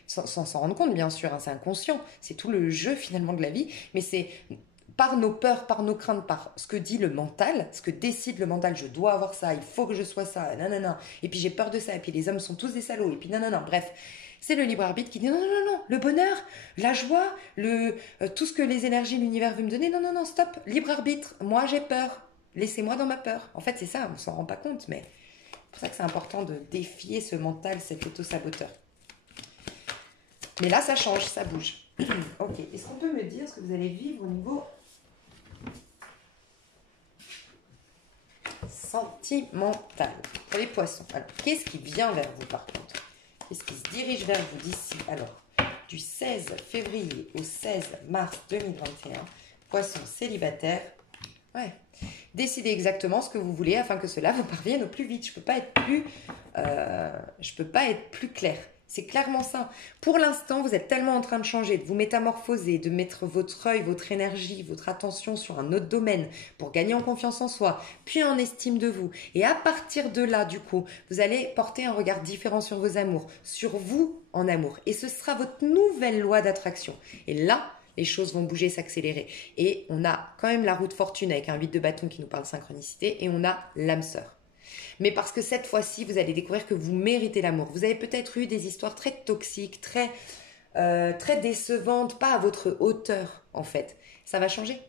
sans s'en rendre compte, bien sûr, c'est inconscient, c'est tout le jeu finalement de la vie, mais c'est par nos peurs, par nos craintes, par ce que dit le mental, ce que décide le mental, je dois avoir ça, il faut que je sois ça, nanana, et puis j'ai peur de ça, et puis les hommes sont tous des salauds, et puis nanana, bref. C'est le libre arbitre qui dit non, non, non, non, le bonheur, la joie, tout ce que les énergies de l'univers veulent me donner, non, non, non, stop, libre arbitre, moi j'ai peur, laissez-moi dans ma peur. En fait, c'est ça, on s'en rend pas compte, mais c'est pour ça que c'est important de défier ce mental, cet auto-saboteur. Mais là, ça change, ça bouge. Ok, est-ce qu'on peut me dire ce que vous allez vivre au niveau sentimental pour les poissons? Alors, qu'est-ce qui vient vers vous par contre? Qu'est-ce qui se dirige vers vous d'ici? Alors, du 16 février au 16 mars 2021, poissons célibataires. Ouais. Décidez exactement ce que vous voulez afin que cela vous parvienne au plus vite. Je peux pas être plus claire. C'est clairement ça. Pour l'instant, vous êtes tellement en train de changer, de vous métamorphoser, de mettre votre œil, votre énergie, votre attention sur un autre domaine pour gagner en confiance en soi, puis en estime de vous. Et à partir de là, du coup, vous allez porter un regard différent sur vos amours, sur vous en amour. Et ce sera votre nouvelle loi d'attraction. Et là, les choses vont bouger, s'accélérer. Et on a quand même la roue de fortune avec un 8 de bâton qui nous parle de synchronicité et on a l'âme sœur. Mais parce que cette fois-ci, vous allez découvrir que vous méritez l'amour. Vous avez peut-être eu des histoires très toxiques, très décevantes, pas à votre hauteur en fait. Ça va changer.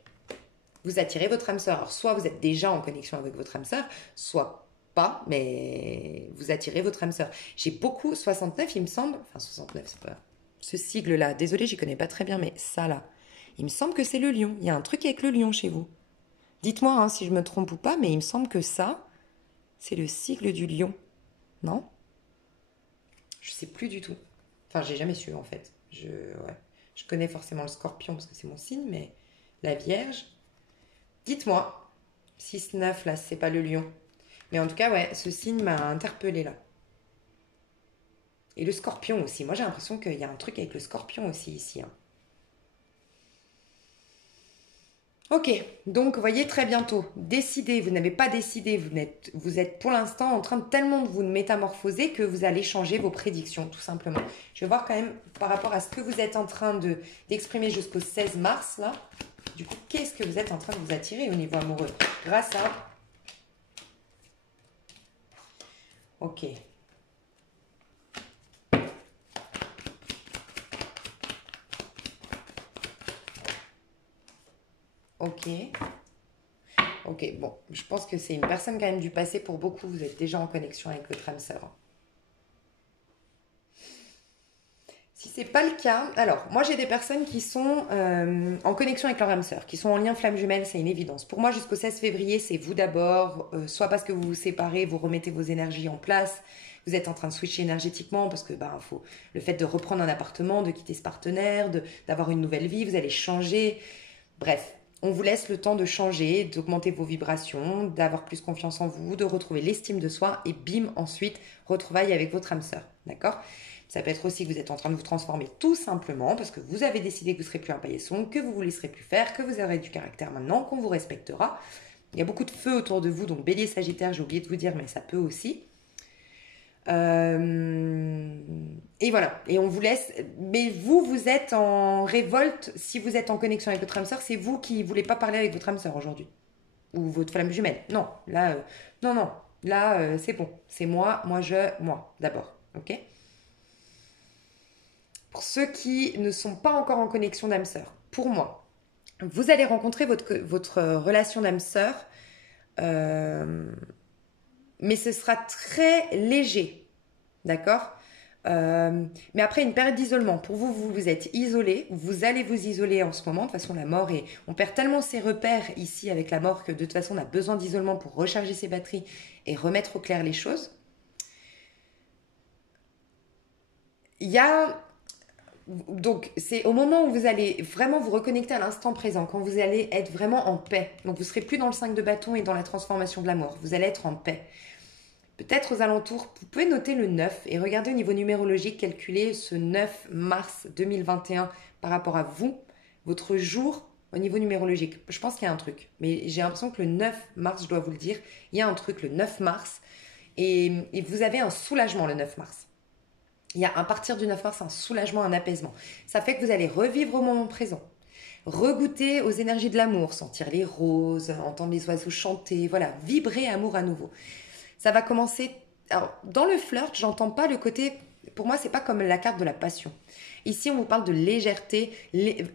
Vous attirez votre âme sœur. Alors soit vous êtes déjà en connexion avec votre âme sœur, soit pas, mais vous attirez votre âme sœur. J'ai beaucoup, 69 il me semble, enfin 69 c'est pas... Ce sigle-là, désolé, j'y connais pas très bien, mais ça là, il me semble que c'est le lion. Il y a un truc avec le lion chez vous. Dites-moi hein, si je me trompe ou pas, mais il me semble que ça, c'est le sigle du lion. Non? Je sais plus du tout. Enfin, j'ai jamais su en fait. Je connais forcément le scorpion parce que c'est mon signe, mais la Vierge. Dites-moi, 6-9 là, c'est pas le lion. Mais en tout cas, ouais, ce signe m'a interpellée là. Et le scorpion aussi. Moi, j'ai l'impression qu'il y a un truc avec le scorpion aussi ici. Hein. Ok, donc voyez très bientôt, décidez, vous n'avez pas décidé, vous êtes pour l'instant en train de tellement de vous métamorphoser que vous allez changer vos prédictions, tout simplement. Je vais voir quand même par rapport à ce que vous êtes en train d'exprimer jusqu'au 16 mars, là. Du coup, qu'est-ce que vous êtes en train de vous attirer au niveau amoureux grâce à... Ok. Ok. Ok, bon, je pense que c'est une personne quand même du passé pour beaucoup. Vous êtes déjà en connexion avec votre âme sœur. Si c'est pas le cas, alors moi j'ai des personnes qui sont en connexion avec leur âme sœur, qui sont en lien flamme jumelle, c'est une évidence. Pour moi jusqu'au 16 février, c'est vous d'abord, soit parce que vous vous séparez, vous remettez vos énergies en place, vous êtes en train de switcher énergétiquement parce que faut le fait de reprendre un appartement, de quitter ce partenaire, d'avoir une nouvelle vie, vous allez changer. Bref, on vous laisse le temps de changer, d'augmenter vos vibrations, d'avoir plus confiance en vous, de retrouver l'estime de soi et bim, ensuite, retrouvailles avec votre âme sœur. D'accord ? Ça peut être aussi que vous êtes en train de vous transformer tout simplement parce que vous avez décidé que vous ne serez plus un paillasson, que vous ne vous laisserez plus faire, que vous aurez du caractère maintenant, qu'on vous respectera. Il y a beaucoup de feu autour de vous, donc bélier, sagittaire, j'ai oublié de vous dire, mais ça peut aussi. Et voilà, et on vous laisse, mais vous êtes en révolte, si vous êtes en connexion avec votre âme sœur, c'est vous qui ne voulez pas parler avec votre âme sœur aujourd'hui, ou votre flamme jumelle, non, là, non, là, c'est bon, c'est moi, d'abord, ok? Pour ceux qui ne sont pas encore en connexion d'âme sœur, pour moi, vous allez rencontrer votre relation d'âme sœur, mais ce sera très léger, d'accord? Mais après une période d'isolement, pour vous, vous êtes isolé, vous allez vous isoler en ce moment, de toute façon la mort on perd tellement ses repères ici avec la mort que de toute façon on a besoin d'isolement pour recharger ses batteries et remettre au clair les choses. Donc, c'est au moment où vous allez vraiment vous reconnecter à l'instant présent, quand vous allez être vraiment en paix. Donc, vous ne serez plus dans le 5 de bâton et dans la transformation de la mort. Vous allez être en paix. Peut-être aux alentours, vous pouvez noter le 9 et regarder au niveau numérologique, calculer ce 9 mars 2021 par rapport à vous, votre jour au niveau numérologique. Je pense qu'il y a un truc, mais j'ai l'impression que le 9 mars, je dois vous le dire, il y a un truc le 9 mars et vous avez un soulagement le 9 mars. Il y a à partir du 9 mars un soulagement, un apaisement. Ça fait que vous allez revivre au moment présent. regoûter aux énergies de l'amour, sentir les roses, entendre les oiseaux chanter, voilà, vibrer amour à nouveau. Ça va commencer. Alors, dans le flirt, j'entends pas le côté. Pour moi, c'est pas comme la carte de la passion. Ici, on vous parle de légèreté.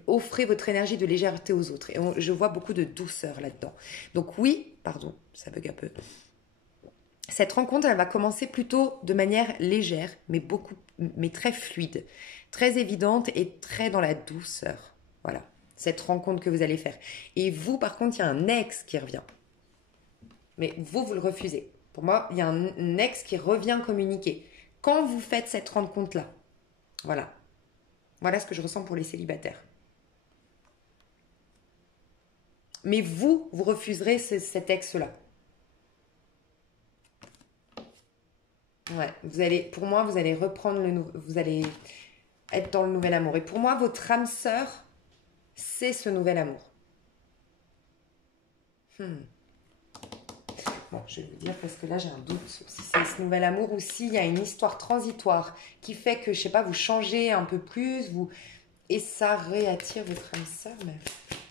Offrez votre énergie de légèreté aux autres. Et je vois beaucoup de douceur là-dedans. Donc oui, pardon, ça bug un peu. Cette rencontre, elle va commencer plutôt de manière légère, mais très fluide, très évidente et très dans la douceur. Voilà, cette rencontre que vous allez faire. Et vous, par contre, il y a un ex qui revient. Mais vous le refusez. Pour moi, il y a un ex qui revient communiquer. Quand vous faites cette rencontre-là, voilà. Voilà ce que je ressens pour les célibataires. Mais vous refuserez cet ex-là. Ouais, pour moi, vous allez reprendre vous allez être dans le nouvel amour. Et pour moi, votre âme sœur, c'est ce nouvel amour. Bon, je vais vous dire parce que là, j'ai un doute si c'est ce nouvel amour ou s'il y a une histoire transitoire qui fait que, je sais pas, vous changez un peu plus, et ça réattire votre âme sœur. Mais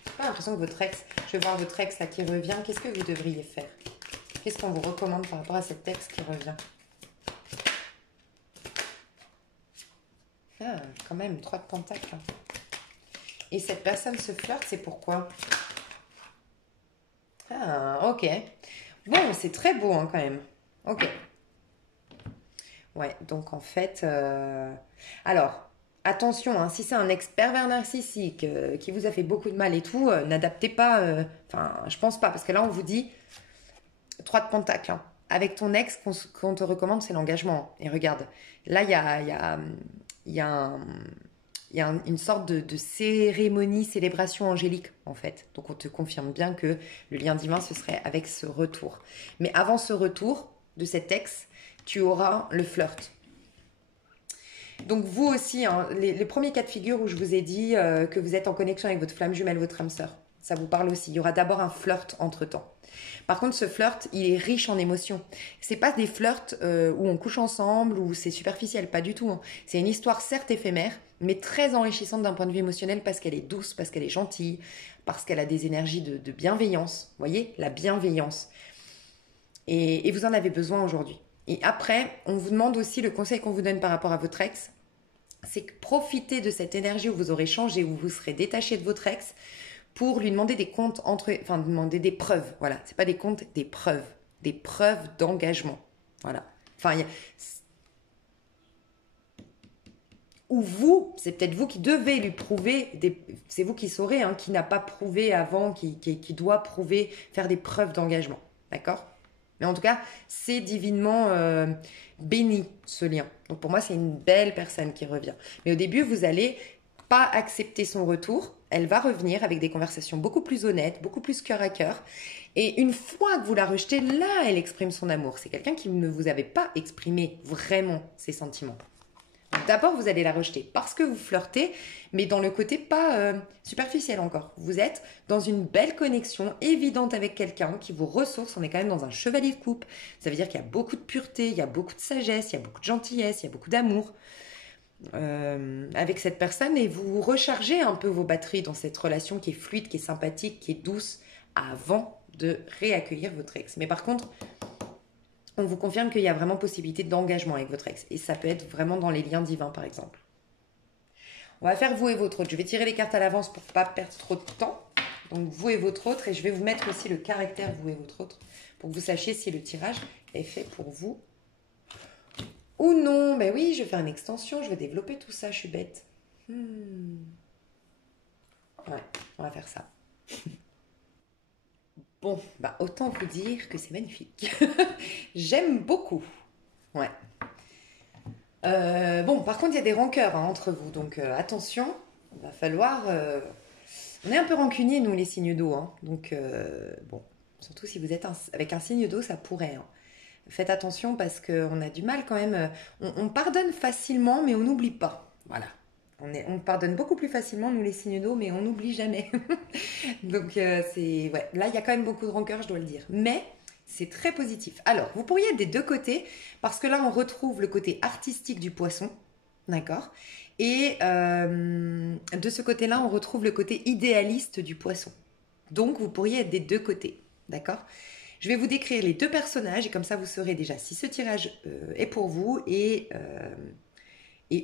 j'ai pas l'impression que votre ex, je vais voir votre ex là qui revient. Qu'est-ce que vous devriez faire? Qu'est-ce qu'on vous recommande par rapport à cet ex qui revient? Ah, quand même, 3 de pentacles. Et cette personne se flirte, c'est pourquoi? Ah, ok. Bon, c'est très beau hein, quand même. Ok. Ouais, donc en fait... Alors, attention, hein, si c'est un ex pervers narcissique qui vous a fait beaucoup de mal et tout, n'adaptez pas... Enfin, je pense pas, parce que là, on vous dit 3 de pentacles. Hein. Avec ton ex, qu'on te recommande, c'est l'engagement. Et regarde, là, il y a une sorte de cérémonie, célébration angélique, en fait. Donc, on te confirme bien que le lien divin, ce serait avec ce retour. Mais avant ce retour de cet ex, tu auras le flirt. Donc, vous aussi, hein, les premiers cas de figure où je vous ai dit que vous êtes en connexion avec votre flamme jumelle, votre âme sœur, ça vous parle aussi. Il y aura d'abord un flirt entre-temps. Par contre, ce flirt, il est riche en émotions. C'est pas des flirts où on couche ensemble, où c'est superficiel, pas du tout. Hein. C'est une histoire certes éphémère, mais très enrichissante d'un point de vue émotionnel parce qu'elle est douce, parce qu'elle est gentille, parce qu'elle a des énergies de bienveillance. Vous voyez, la bienveillance. Et vous en avez besoin aujourd'hui. Et après, on vous demande aussi le conseil qu'on vous donne par rapport à votre ex, c'est que profitez de cette énergie où vous aurez changé, où vous serez détaché de votre ex, pour lui demander des comptes demander des preuves. Voilà, c'est pas des comptes, des preuves d'engagement. Voilà. Enfin, ou vous, c'est peut-être vous qui devez lui prouver, c'est vous qui saurez, hein, qui n'a pas prouvé avant, qui doit prouver, faire des preuves d'engagement. D'accord? Mais en tout cas, c'est divinement béni, ce lien. Donc pour moi, c'est une belle personne qui revient. Mais au début, vous allez pas accepter son retour. Elle va revenir avec des conversations beaucoup plus honnêtes, beaucoup plus cœur à cœur. Et une fois que vous la rejetez, là, elle exprime son amour. C'est quelqu'un qui ne vous avait pas exprimé vraiment ses sentiments. D'abord, vous allez la rejeter parce que vous flirtez, mais dans le côté pas superficiel encore. Vous êtes dans une belle connexion évidente avec quelqu'un qui vous ressource. On est quand même dans un chevalier de coupe. Ça veut dire qu'il y a beaucoup de pureté, il y a beaucoup de sagesse, il y a beaucoup de gentillesse, il y a beaucoup d'amour avec cette personne. Et vous rechargez un peu vos batteries dans cette relation qui est fluide, qui est sympathique, qui est douce avant de réaccueillir votre ex. Mais par contre... on vous confirme qu'il y a vraiment possibilité d'engagement avec votre ex. Et ça peut être vraiment dans les liens divins, par exemple. On va faire vous et votre autre. Je vais tirer les cartes à l'avance pour ne pas perdre trop de temps. Donc, vous et votre autre. Et je vais vous mettre aussi le caractère vous et votre autre. Pour que vous sachiez si le tirage est fait pour vous ou non. Ben oui, je vais faire une extension. Je vais développer tout ça. Je suis bête. Ouais, on va faire ça. Bon, bah autant vous dire que c'est magnifique. J'aime beaucoup. Ouais. Bon, par contre, il y a des rancœurs hein, entre vous. Donc, attention. Il va falloir... On est un peu rancuniers, nous, les signes d'eau. Hein. Donc, bon. Surtout si vous êtes avec un signe d'eau, ça pourrait. Hein. Faites attention parce qu'on a du mal quand même. On pardonne facilement, mais on n'oublie pas. Voilà. On pardonne beaucoup plus facilement, nous les signes d'eau, mais on n'oublie jamais. Donc, c'est... Ouais, là, il y a quand même beaucoup de rancœur, je dois le dire. Mais c'est très positif. Alors, vous pourriez être des deux côtés, parce que là, on retrouve le côté artistique du poisson, d'accord? Et de ce côté-là, on retrouve le côté idéaliste du poisson. Donc, vous pourriez être des deux côtés, d'accord? Je vais vous décrire les deux personnages et comme ça, vous saurez déjà si ce tirage est pour vous et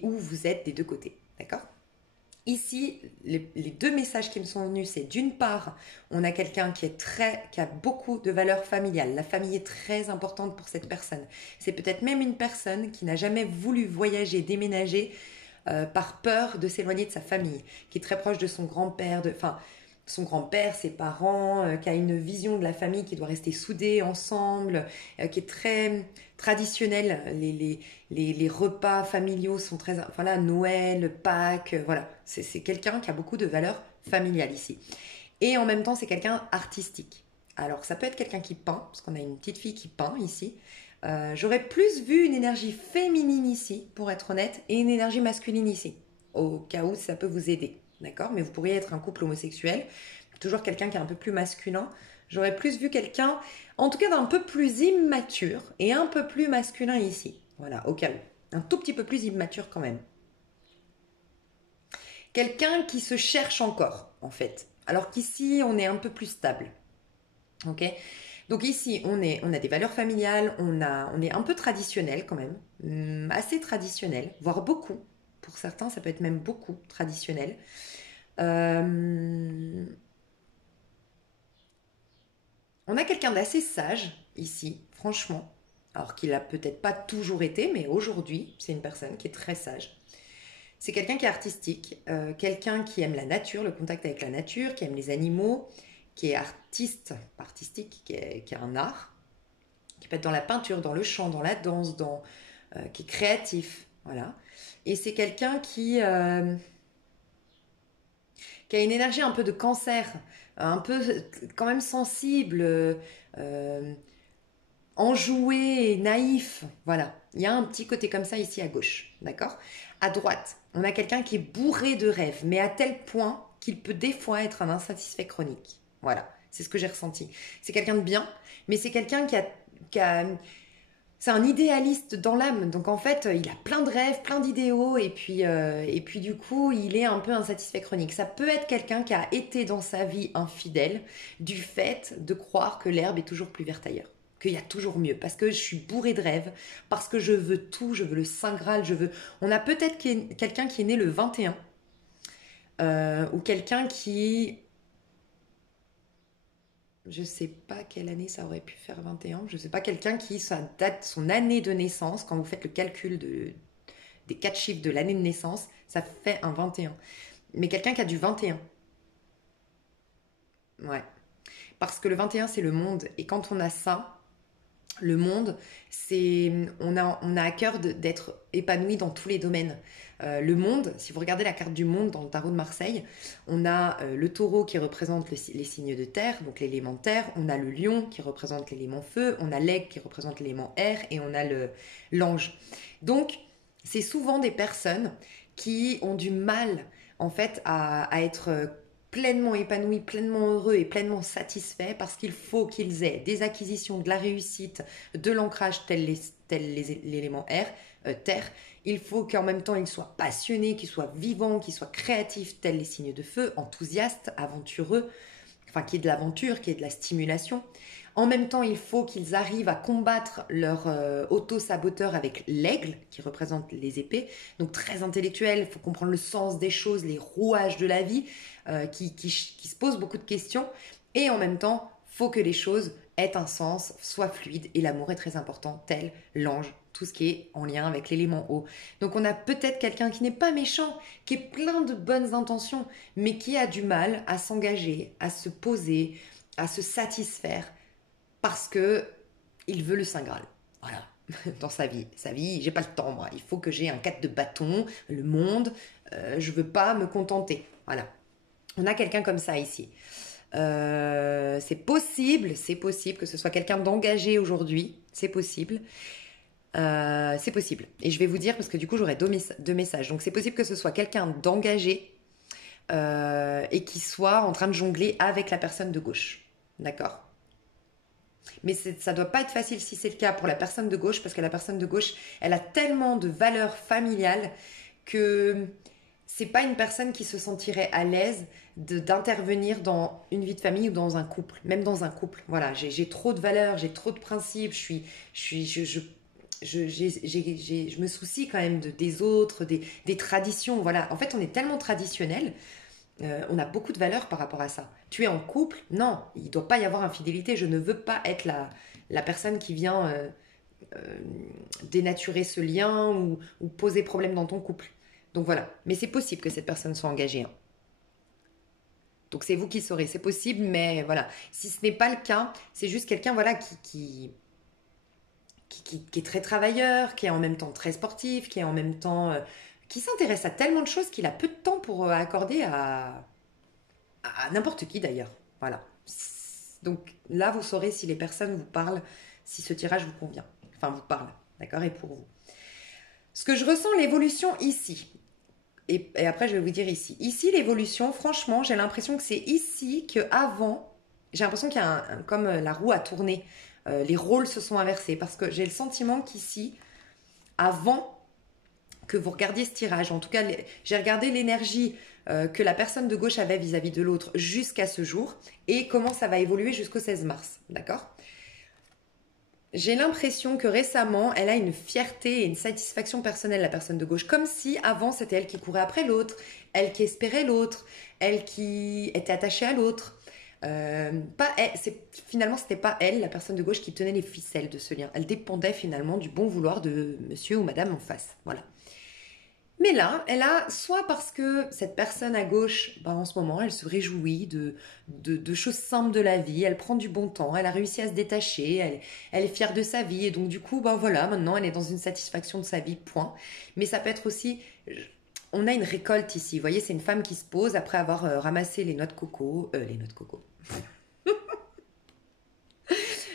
où vous êtes des deux côtés, d'accord? Ici, les deux messages qui me sont venus, c'est d'une part, on a quelqu'un qui a beaucoup de valeurs familiales. La famille est très importante pour cette personne. C'est peut-être même une personne qui n'a jamais voulu voyager, déménager par peur de s'éloigner de sa famille, qui est très proche de son grand-père, enfin, son grand-père, ses parents, qui a une vision de la famille qui doit rester soudée ensemble, qui est très traditionnelle. Les repas familiaux sont très... Voilà, Noël, Pâques, voilà. C'est quelqu'un qui a beaucoup de valeurs familiales ici. Et en même temps, c'est quelqu'un artistique. Alors, ça peut être quelqu'un qui peint, parce qu'on a une petite fille qui peint ici. J'aurais plus vu une énergie féminine ici, pour être honnête, et une énergie masculine ici, au cas où ça peut vous aider. D'accord? Mais vous pourriez être un couple homosexuel, toujours quelqu'un qui est un peu plus masculin. J'aurais plus vu quelqu'un, en tout cas d'un peu plus immature et un peu plus masculin ici. Voilà, au cas où. Un tout petit peu plus immature quand même. Quelqu'un qui se cherche encore, en fait. Alors qu'ici, on est un peu plus stable. Ok? Donc ici, on a des valeurs familiales, on est un peu traditionnel quand même, assez traditionnel, voire beaucoup. Pour certains, ça peut être même beaucoup traditionnel. On a quelqu'un d'assez sage ici, franchement. Alors qu'il a peut-être pas toujours été, mais aujourd'hui, c'est une personne qui est très sage. C'est quelqu'un qui est artistique, quelqu'un qui aime la nature, le contact avec la nature, qui aime les animaux, qui est artiste, pas artistique, qui a un art, qui peut être dans la peinture, dans le chant, dans la danse, qui est créatif, voilà. Et c'est quelqu'un qui a une énergie un peu de cancer, un peu quand même sensible, enjoué, naïf. Voilà, il y a un petit côté comme ça ici à gauche, d'accord? À droite, on a quelqu'un qui est bourré de rêves, mais à tel point qu'il peut des fois être un insatisfait chronique. Voilà, c'est ce que j'ai ressenti. C'est quelqu'un de bien, mais c'est quelqu'un c'est un idéaliste dans l'âme, donc en fait, il a plein de rêves, plein d'idéaux, et puis du coup, il est un peu insatisfait chronique. Ça peut être quelqu'un qui a été dans sa vie infidèle du fait de croire que l'herbe est toujours plus verte ailleurs, qu'il y a toujours mieux, parce que je suis bourré de rêves, parce que je veux tout, je veux le Saint Graal, je veux... On a peut-être quelqu'un qui est né le 21, ou quelqu'un qui je sais pas quelle année ça aurait pu faire 21. Je sais pas, quelqu'un qui, sa date, son année de naissance, quand vous faites le calcul des quatre chiffres de l'année de naissance, ça fait un 21. Mais quelqu'un qui a du 21. Ouais. Parce que le 21, c'est le monde. Et quand on a ça, le monde, on a à cœur d'être épanoui dans tous les domaines. Le monde, si vous regardez la carte du monde dans le tarot de Marseille, on a le taureau qui représente les signes de terre, donc l'élément terre, on a le lion qui représente l'élément feu, on a l'aigle qui représente l'élément air et on a l'ange. Donc, c'est souvent des personnes qui ont du mal en fait à être pleinement épanouis, pleinement heureux et pleinement satisfaits parce qu'il faut qu'ils aient des acquisitions, de la réussite, de l'ancrage tel l'élément air, terre. Il faut qu'en même temps ils soient passionnés, qu'ils soient vivants, qu'ils soient créatifs tels les signes de feu, enthousiastes, aventureux, enfin qu'il y ait de l'aventure, qu'il y ait de la stimulation. En même temps, il faut qu'ils arrivent à combattre leur auto-saboteur avec l'aigle, qui représente les épées. Donc très intellectuel, il faut comprendre le sens des choses, les rouages de la vie, qui se posent beaucoup de questions. Et en même temps, il faut que les choses aient un sens, soient fluides. Et l'amour est très important, tel l'ange, tout ce qui est en lien avec l'élément eau. Donc on a peut-être quelqu'un qui n'est pas méchant, qui est plein de bonnes intentions, mais qui a du mal à s'engager, à se poser, à se satisfaire parce que il veut le Saint Graal. Voilà, dans sa vie. Sa vie, j'ai pas le temps, moi. Il faut que j'ai un 4 de bâton, le monde, je veux pas me contenter. Voilà. On a quelqu'un comme ça ici. C'est possible que ce soit quelqu'un d'engagé aujourd'hui. C'est possible. C'est possible. Et je vais vous dire, parce que du coup, j'aurai deux messages. Donc, c'est possible que ce soit quelqu'un d'engagé et qui soit en train de jongler avec la personne de gauche. D'accord? Mais ça doit pas être facile si c'est le cas pour la personne de gauche, parce que la personne de gauche, elle a tellement de valeurs familiales que c'est pas une personne qui se sentirait à l'aise d'intervenir dans une vie de famille ou dans un couple, même dans un couple. Voilà, j'ai trop de valeurs, j'ai trop de principes, je me soucie quand même des autres, des traditions. Voilà, en fait, on est tellement traditionnel, on a beaucoup de valeurs par rapport à ça. Tu es en couple, non, il ne doit pas y avoir infidélité. Je ne veux pas être la personne qui vient dénaturer ce lien ou poser problème dans ton couple. Donc voilà, mais c'est possible que cette personne soit engagée, hein. Donc c'est vous qui saurez, c'est possible, mais voilà. Si ce n'est pas le cas, c'est juste quelqu'un voilà, qui est très travailleur, qui est en même temps très sportif, qui est en même temps... qui s'intéresse à tellement de choses qu'il a peu de temps pour accorder à n'importe qui d'ailleurs. Voilà. Donc là, vous saurez si les personnes vous parlent, si ce tirage vous convient. Enfin, vous parle, d'accord, et pour vous. Ce que je ressens, l'évolution ici. Et après, je vais vous dire ici. Ici, l'évolution, franchement, j'ai l'impression que c'est ici qu'avant, j'ai l'impression qu'il y a comme la roue a tourné. Les rôles se sont inversés. Parce que j'ai le sentiment qu'ici, avant que vous regardiez ce tirage, en tout cas, j'ai regardé l'énergie que la personne de gauche avait vis-à-vis de l'autre jusqu'à ce jour et comment ça va évoluer jusqu'au 16 mars. D'accord ? J'ai l'impression que récemment, elle a une fierté et une satisfaction personnelle, la personne de gauche. Comme si avant, c'était elle qui courait après l'autre, elle qui espérait l'autre, elle qui était attachée à l'autre. Finalement, c'était pas elle, la personne de gauche, qui tenait les ficelles de ce lien. Elle dépendait finalement du bon vouloir de monsieur ou madame en face. Voilà. Mais là, elle a, soit parce que cette personne à gauche, en ce moment, elle se réjouit de choses simples de la vie, elle prend du bon temps, elle a réussi à se détacher, elle est fière de sa vie, et donc du coup, voilà, maintenant, elle est dans une satisfaction de sa vie, point. Mais ça peut être aussi, on a une récolte ici, vous voyez, c'est une femme qui se pose après avoir ramassé les noix de coco,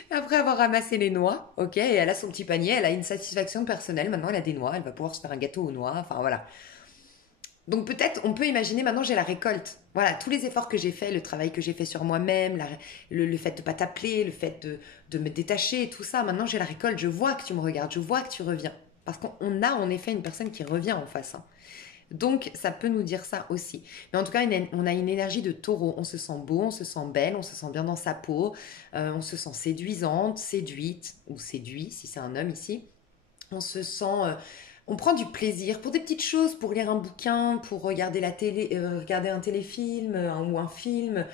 après avoir ramassé les noix, ok, et elle a son petit panier, elle a une satisfaction personnelle, maintenant elle a des noix, elle va pouvoir se faire un gâteau aux noix, enfin voilà. Donc peut-être, on peut imaginer maintenant j'ai la récolte. Voilà, tous les efforts que j'ai faits, le travail que j'ai fait sur moi-même, le fait de ne pas t'appeler, le fait de me détacher, tout ça, maintenant j'ai la récolte, je vois que tu me regardes, je vois que tu reviens. Parce qu'on a en effet une personne qui revient en face, hein. Donc ça peut nous dire ça aussi. Mais en tout cas, on a une énergie de taureau. On se sent beau, on se sent belle, on se sent bien dans sa peau, on se sent séduisante, séduite, ou séduit si c'est un homme ici. On se sent... on prend du plaisir pour des petites choses, pour lire un bouquin, pour regarder la télé, regarder un téléfilm ou un film,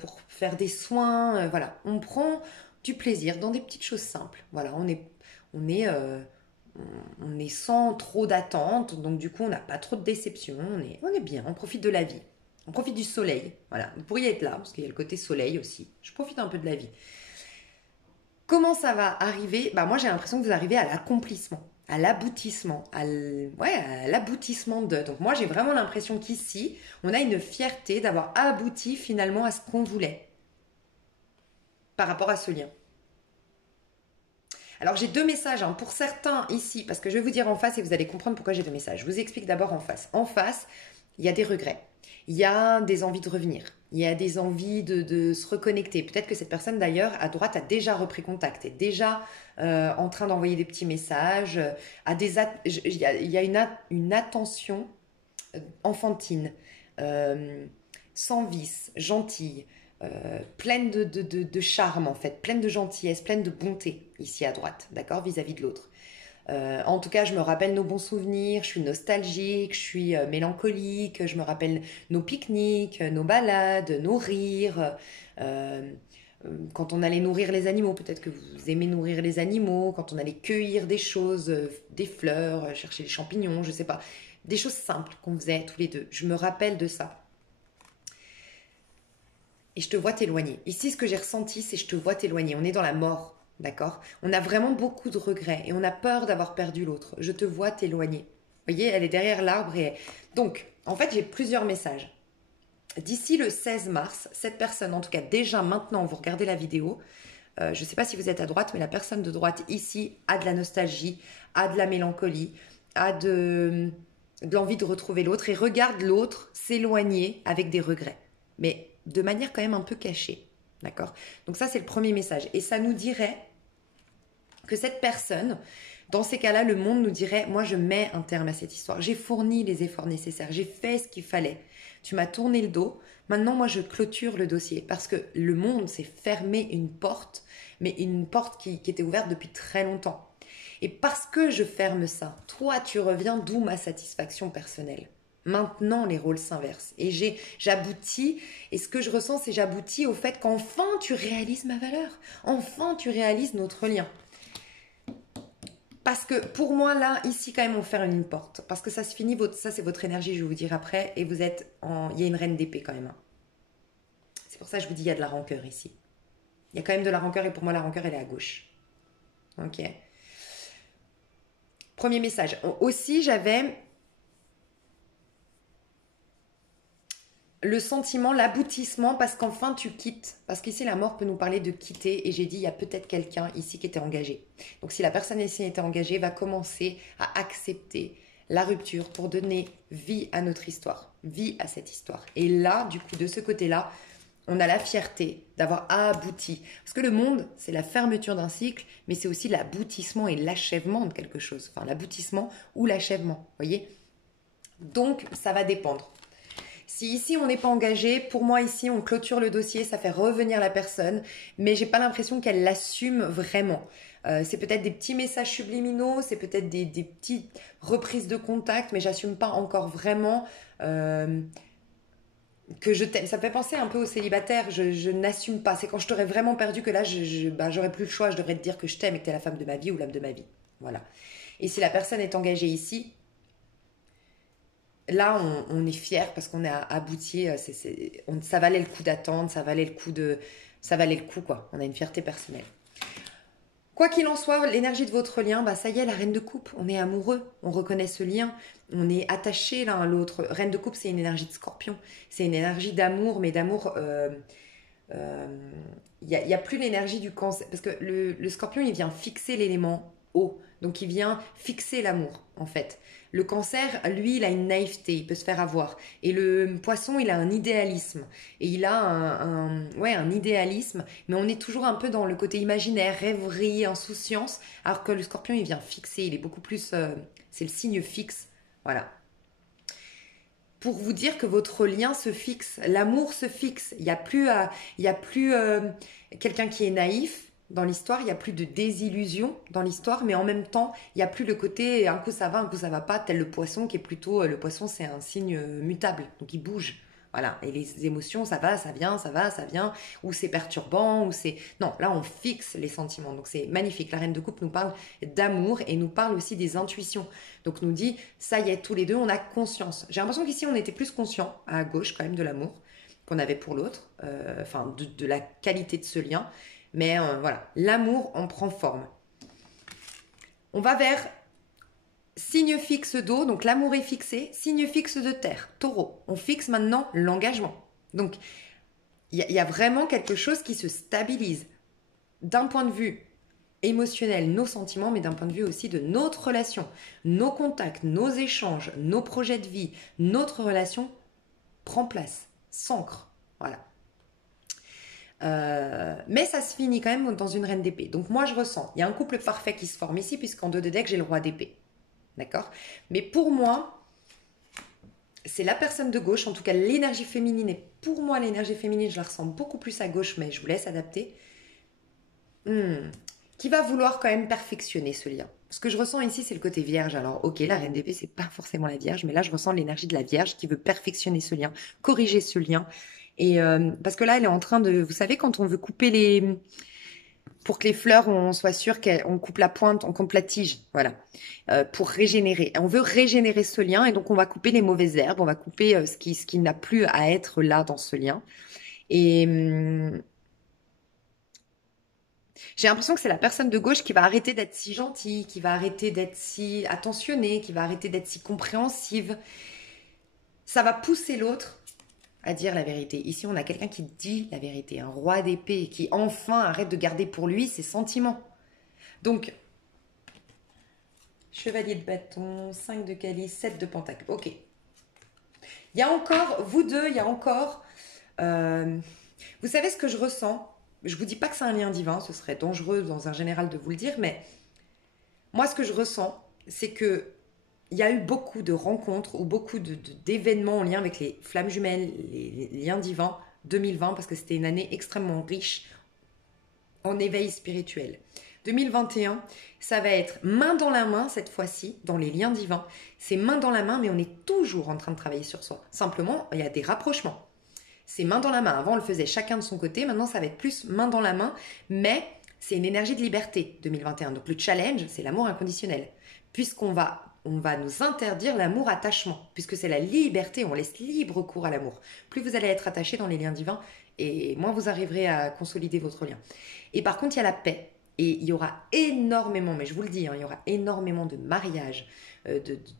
pour faire des soins. Voilà, on prend du plaisir dans des petites choses simples. Voilà, on est sans trop d'attente, donc du coup on n'a pas trop de déception, on est bien, on profite de la vie. On profite du soleil. Voilà, vous pourriez être là, parce qu'il y a le côté soleil aussi. Je profite un peu de la vie. Comment ça va arriver? Moi j'ai l'impression que vous arrivez à l'accomplissement, à l'aboutissement, à l'aboutissement de. Donc moi j'ai vraiment l'impression qu'ici, on a une fierté d'avoir abouti finalement à ce qu'on voulait par rapport à ce lien. Alors j'ai deux messages, hein, pour certains ici, parce que je vais vous dire en face et vous allez comprendre pourquoi j'ai deux messages. Je vous explique d'abord en face. En face, il y a des regrets, il y a des envies de revenir, il y a des envies de se reconnecter. Peut-être que cette personne d'ailleurs à droite a déjà repris contact, est déjà en train d'envoyer des petits messages, il y a une attention enfantine, sans vice, gentille. Pleine de charme en fait, pleine de gentillesse, pleine de bonté ici à droite, d'accord, vis-à-vis de l'autre. En tout cas, je me rappelle nos bons souvenirs, je suis nostalgique, je suis mélancolique, je me rappelle nos pique-niques, nos balades, nos rires. Quand on allait nourrir les animaux, peut-être que vous aimez nourrir les animaux, quand on allait cueillir des choses, des fleurs, chercher des champignons, je sais pas. Des choses simples qu'on faisait tous les deux. Je me rappelle de ça. Et je te vois t'éloigner. Ici, ce que j'ai ressenti, c'est je te vois t'éloigner. On est dans la mort, d'accord? On a vraiment beaucoup de regrets et on a peur d'avoir perdu l'autre. Je te vois t'éloigner. Vous voyez, elle est derrière l'arbre et... Donc, en fait, j'ai plusieurs messages. D'ici le 16 mars, cette personne, en tout cas déjà maintenant, vous regardez la vidéo, je ne sais pas si vous êtes à droite, mais la personne de droite ici a de la nostalgie, a de la mélancolie, a de l'envie de retrouver l'autre et regarde l'autre s'éloigner avec des regrets. Mais de manière quand même un peu cachée, d'accord? Donc ça, c'est le premier message. Et ça nous dirait que cette personne Dans ces cas-là, le monde nous dirait, moi je mets un terme à cette histoire. J'ai fourni les efforts nécessaires, j'ai fait ce qu'il fallait. Tu m'as tourné le dos, maintenant moi je clôture le dossier. Parce que le monde s'est fermé une porte, mais une porte qui était ouverte depuis très longtemps. Et parce que je ferme ça, toi tu reviens, d'où ma satisfaction personnelle. Maintenant, les rôles s'inversent. Et j'aboutis, et ce que je ressens, c'est j'aboutis au fait qu'enfin tu réalises ma valeur. Enfin tu réalises notre lien. Parce que pour moi, là, ici, quand même, on ferme une porte. Parce que ça se finit, ça c'est votre énergie, je vais vous dire après. Et vous êtes en... Il y a une reine d'épée quand même. C'est pour ça que je vous dis, il y a de la rancœur ici. Il y a quand même de la rancœur et pour moi, la rancœur, elle est à gauche. Ok. Premier message. Aussi, j'avais le sentiment, l'aboutissement, parce qu'enfin tu quittes. Parce qu'ici, la mort peut nous parler de quitter. Et j'ai dit, il y a peut-être quelqu'un ici qui était engagé. Donc, si la personne ici était engagée, va commencer à accepter la rupture pour donner vie à notre histoire. Vie à cette histoire. Et là, du coup, de ce côté-là, on a la fierté d'avoir abouti. Parce que le monde, c'est la fermeture d'un cycle, mais c'est aussi l'aboutissement et l'achèvement de quelque chose. Enfin, l'aboutissement ou l'achèvement, voyez. Donc, ça va dépendre. Si ici, on n'est pas engagé, pour moi, ici, on clôture le dossier, ça fait revenir la personne, mais j'ai pas l'impression qu'elle l'assume vraiment. C'est peut-être des petits messages subliminaux, c'est peut-être des petites reprises de contact, mais j'assume pas encore vraiment... que je t'aime. Ça me fait penser un peu aux célibataires. Je n'assume pas. C'est quand je t'aurais vraiment perdu que là, j'aurais plus le choix. Je devrais te dire que je t'aime et que t'es la femme de ma vie ou l'homme de ma vie. Voilà. Et si la personne est engagée ici, là, on est fier parce qu'on est abouti. Ça valait le coup d'attendre. Ça valait le coup, quoi. On a une fierté personnelle. Quoi qu'il en soit, l'énergie de votre lien, bah ça y est, la reine de coupe, on est amoureux, on reconnaît ce lien, on est attaché l'un à l'autre. Reine de coupe, c'est une énergie de scorpion, c'est une énergie d'amour, mais d'amour, y a plus l'énergie du cancer, parce que le scorpion, il vient fixer l'élément eau, donc il vient fixer l'amour, en fait. Le cancer, lui, il a une naïveté, il peut se faire avoir. Et le poisson, il a un idéalisme. Et il a un idéalisme, mais on est toujours un peu dans le côté imaginaire, rêverie, insouciance, alors que le scorpion, il vient fixer, il est beaucoup plus... c'est le signe fixe, voilà. Pour vous dire que votre lien se fixe, l'amour se fixe. Il n'y a plus, quelqu'un qui est naïf, dans l'histoire, il n'y a plus de désillusion dans l'histoire, mais en même temps, il n'y a plus le côté un coup ça va pas, tel le poisson qui est plutôt... Le poisson, c'est un signe mutable, donc il bouge. Voilà, et les émotions, ça va, ça vient, ou c'est perturbant, ou c'est... Non, là, on fixe les sentiments, donc c'est magnifique. La reine de coupe nous parle d'amour et nous parle aussi des intuitions. Donc nous dit, ça y est, tous les deux, on a conscience. J'ai l'impression qu'ici, on était plus conscient, à gauche quand même, de l'amour qu'on avait pour l'autre, de la qualité de ce lien. Mais voilà, l'amour en prend forme. On va vers signe fixe d'eau, donc l'amour est fixé. Signe fixe de terre, taureau. On fixe maintenant l'engagement. Donc, il y a vraiment quelque chose qui se stabilise. D'un point de vue émotionnel, nos sentiments, mais d'un point de vue aussi de notre relation. Nos contacts, nos échanges, nos projets de vie, notre relation prend place, s'ancre. Voilà. Mais ça se finit quand même dans une reine d'épée. Donc moi je ressens, il y a un couple parfait qui se forme ici puisqu'en 2 de deck j'ai le roi d'épée. D'accord? Mais pour moi, c'est la personne de gauche, en tout cas l'énergie féminine, et pour moi l'énergie féminine je la ressens beaucoup plus à gauche, mais je vous laisse adapter, qui va vouloir quand même perfectionner ce lien. Ce que je ressens ici c'est le côté vierge. Alors ok, la reine d'épée c'est pas forcément la vierge, mais là je ressens l'énergie de la vierge qui veut perfectionner ce lien, corriger ce lien. Et parce que là, elle est en train de... Vous savez, quand on veut couper les... Pour que les fleurs, on soit sûr qu'on coupe la pointe, on coupe la tige, voilà. Pour régénérer. On veut régénérer ce lien et donc on va couper les mauvaises herbes, on va couper ce qui n'a plus à être là dans ce lien. Et j'ai l'impression que c'est la personne de gauche qui va arrêter d'être si gentille, qui va arrêter d'être si attentionnée, qui va arrêter d'être si compréhensive. Ça va pousser l'autre à dire la vérité. Ici, on a quelqu'un qui dit la vérité, un roi d'épée, qui enfin arrête de garder pour lui ses sentiments. Donc, chevalier de bâton, 5 de calice, 7 de pentacle. Ok. Il y a encore, vous deux, il y a encore... vous savez ce que je ressens? Je vous dis pas que c'est un lien divin, ce serait dangereux dans un général de vous le dire, mais Moi, ce que je ressens, c'est que il y a eu beaucoup de rencontres ou beaucoup d'événements en lien avec les flammes jumelles, les liens divins 2020, parce que c'était une année extrêmement riche en éveil spirituel. 2021, ça va être main dans la main cette fois-ci, dans les liens divins. C'est main dans la main, mais on est toujours en train de travailler sur soi. Simplement, il y a des rapprochements. C'est main dans la main. Avant, on le faisait chacun de son côté. Maintenant, ça va être plus main dans la main, mais c'est une énergie de liberté 2021. Donc le challenge, c'est l'amour inconditionnel. Puisqu'on va nous interdire l'amour attachement, puisque c'est la liberté, on laisse libre cours à l'amour. Plus vous allez être attaché dans les liens divins, et moins vous arriverez à consolider votre lien. Et par contre, il y a la paix. Et il y aura énormément, mais je vous le dis, il y aura énormément de mariages,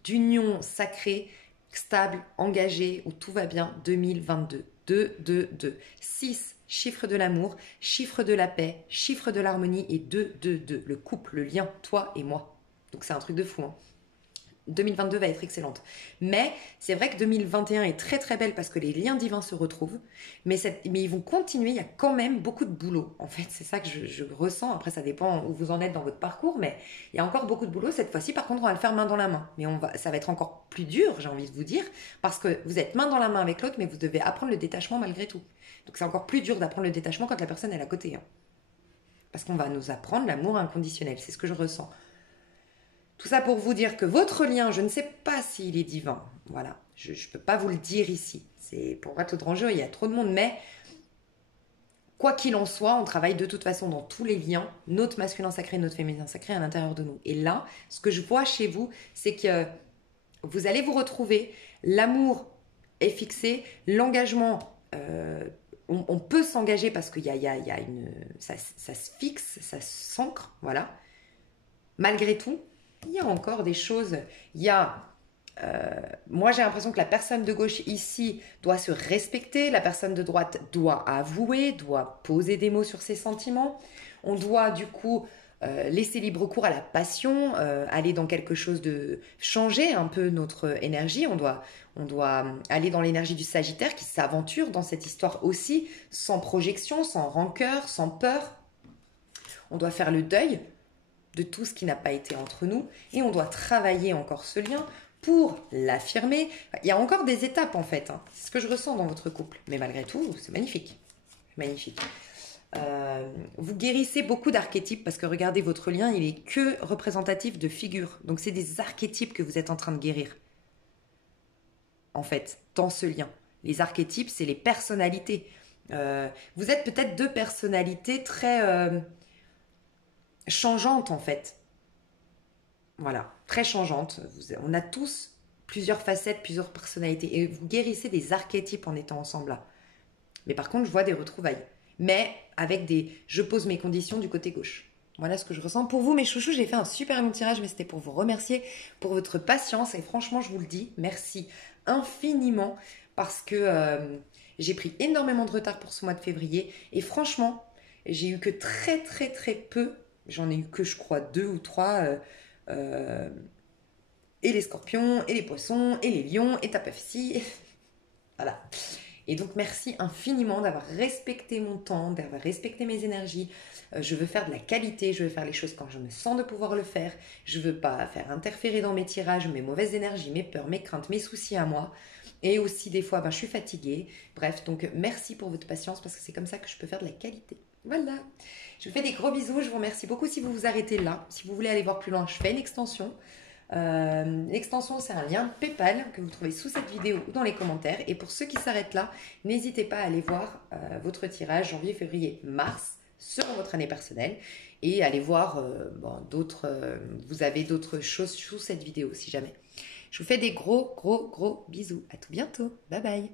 d'unions sacrées, stables, engagées, où tout va bien, 2022. 2, 2, 2. 6, chiffre de l'amour, chiffre de la paix, chiffre de l'harmonie, et 2, 2, 2. Le couple, le lien, toi et moi. Donc c'est un truc de fou, 2022 va être excellente. Mais c'est vrai que 2021 est très très belle parce que les liens divins se retrouvent. Mais ils vont continuer, il y a quand même beaucoup de boulot. En fait, c'est ça que je ressens. Après, ça dépend où vous en êtes dans votre parcours. Mais il y a encore beaucoup de boulot. Cette fois-ci, par contre, on va le faire main dans la main. Mais ça va être encore plus dur, j'ai envie de vous dire. Parce que vous êtes main dans la main avec l'autre, mais vous devez apprendre le détachement malgré tout. Donc c'est encore plus dur d'apprendre le détachement quand la personne est à côté. Parce qu'on va nous apprendre l'amour inconditionnel. C'est ce que je ressens. Tout ça pour vous dire que votre lien, je ne sais pas s'il est divin. Voilà, je ne peux pas vous le dire ici. C'est pour pas tout ranger, il y a trop de monde. Mais quoi qu'il en soit, on travaille de toute façon dans tous les liens, notre masculin sacré, notre féminin sacré à l'intérieur de nous. Et là, ce que je vois chez vous, c'est que vous allez vous retrouver, l'amour est fixé, l'engagement, on peut s'engager parce qu'il y a une... Ça se fixe, ça s'ancre, voilà. Malgré tout, il y a encore des choses. Moi, j'ai l'impression que la personne de gauche ici doit se respecter. La personne de droite doit avouer, doit poser des mots sur ses sentiments. On doit du coup laisser libre cours à la passion, aller dans quelque chose de... changer un peu notre énergie. On doit aller dans l'énergie du Sagittaire qui s'aventure dans cette histoire aussi, sans projection, sans rancœur, sans peur. On doit faire le deuil de tout ce qui n'a pas été entre nous et on doit travailler encore ce lien pour l'affirmer. Il y a encore des étapes en fait, c'est ce que je ressens dans votre couple, mais malgré tout c'est magnifique, magnifique. Vous guérissez beaucoup d'archétypes parce que regardez, votre lien il est que représentatif de figures, donc c'est des archétypes que vous êtes en train de guérir en fait dans ce lien. Les archétypes, c'est les personnalités. Vous êtes peut-être deux personnalités très changeante en fait. Voilà, très changeante. On a tous plusieurs facettes, plusieurs personnalités. Et vous guérissez des archétypes en étant ensemble là. Mais par contre, je vois des retrouvailles. Mais avec je pose mes conditions du côté gauche. Voilà ce que je ressens. Pour vous, mes chouchous, j'ai fait un super long tirage, mais c'était pour vous remercier pour votre patience. Et franchement, je vous le dis, merci infiniment parce que j'ai pris énormément de retard pour ce mois de février. Et franchement, j'ai eu que très, très, très peu. J'en ai eu que, je crois, 2 ou 3. Et les scorpions, et les poissons, et les lions, et Tapafici. Voilà. Et donc, merci infiniment d'avoir respecté mon temps, d'avoir respecté mes énergies. Je veux faire de la qualité, je veux faire les choses quand je me sens de pouvoir le faire. Je veux pas faire interférer dans mes tirages mes mauvaises énergies, mes peurs, mes craintes, mes soucis à moi. Et aussi, des fois, je suis fatiguée. Bref, donc, merci pour votre patience parce que c'est comme ça que je peux faire de la qualité. Voilà. Je vous fais des gros bisous. Je vous remercie beaucoup si vous vous arrêtez là. Si vous voulez aller voir plus loin, je fais une extension. L'extension, c'est un lien PayPal que vous trouvez sous cette vidéo ou dans les commentaires. Et pour ceux qui s'arrêtent là, n'hésitez pas à aller voir votre tirage janvier, février, mars selon votre année personnelle et allez voir vous avez d'autres choses sous cette vidéo si jamais. Je vous fais des gros bisous. À tout bientôt. Bye bye.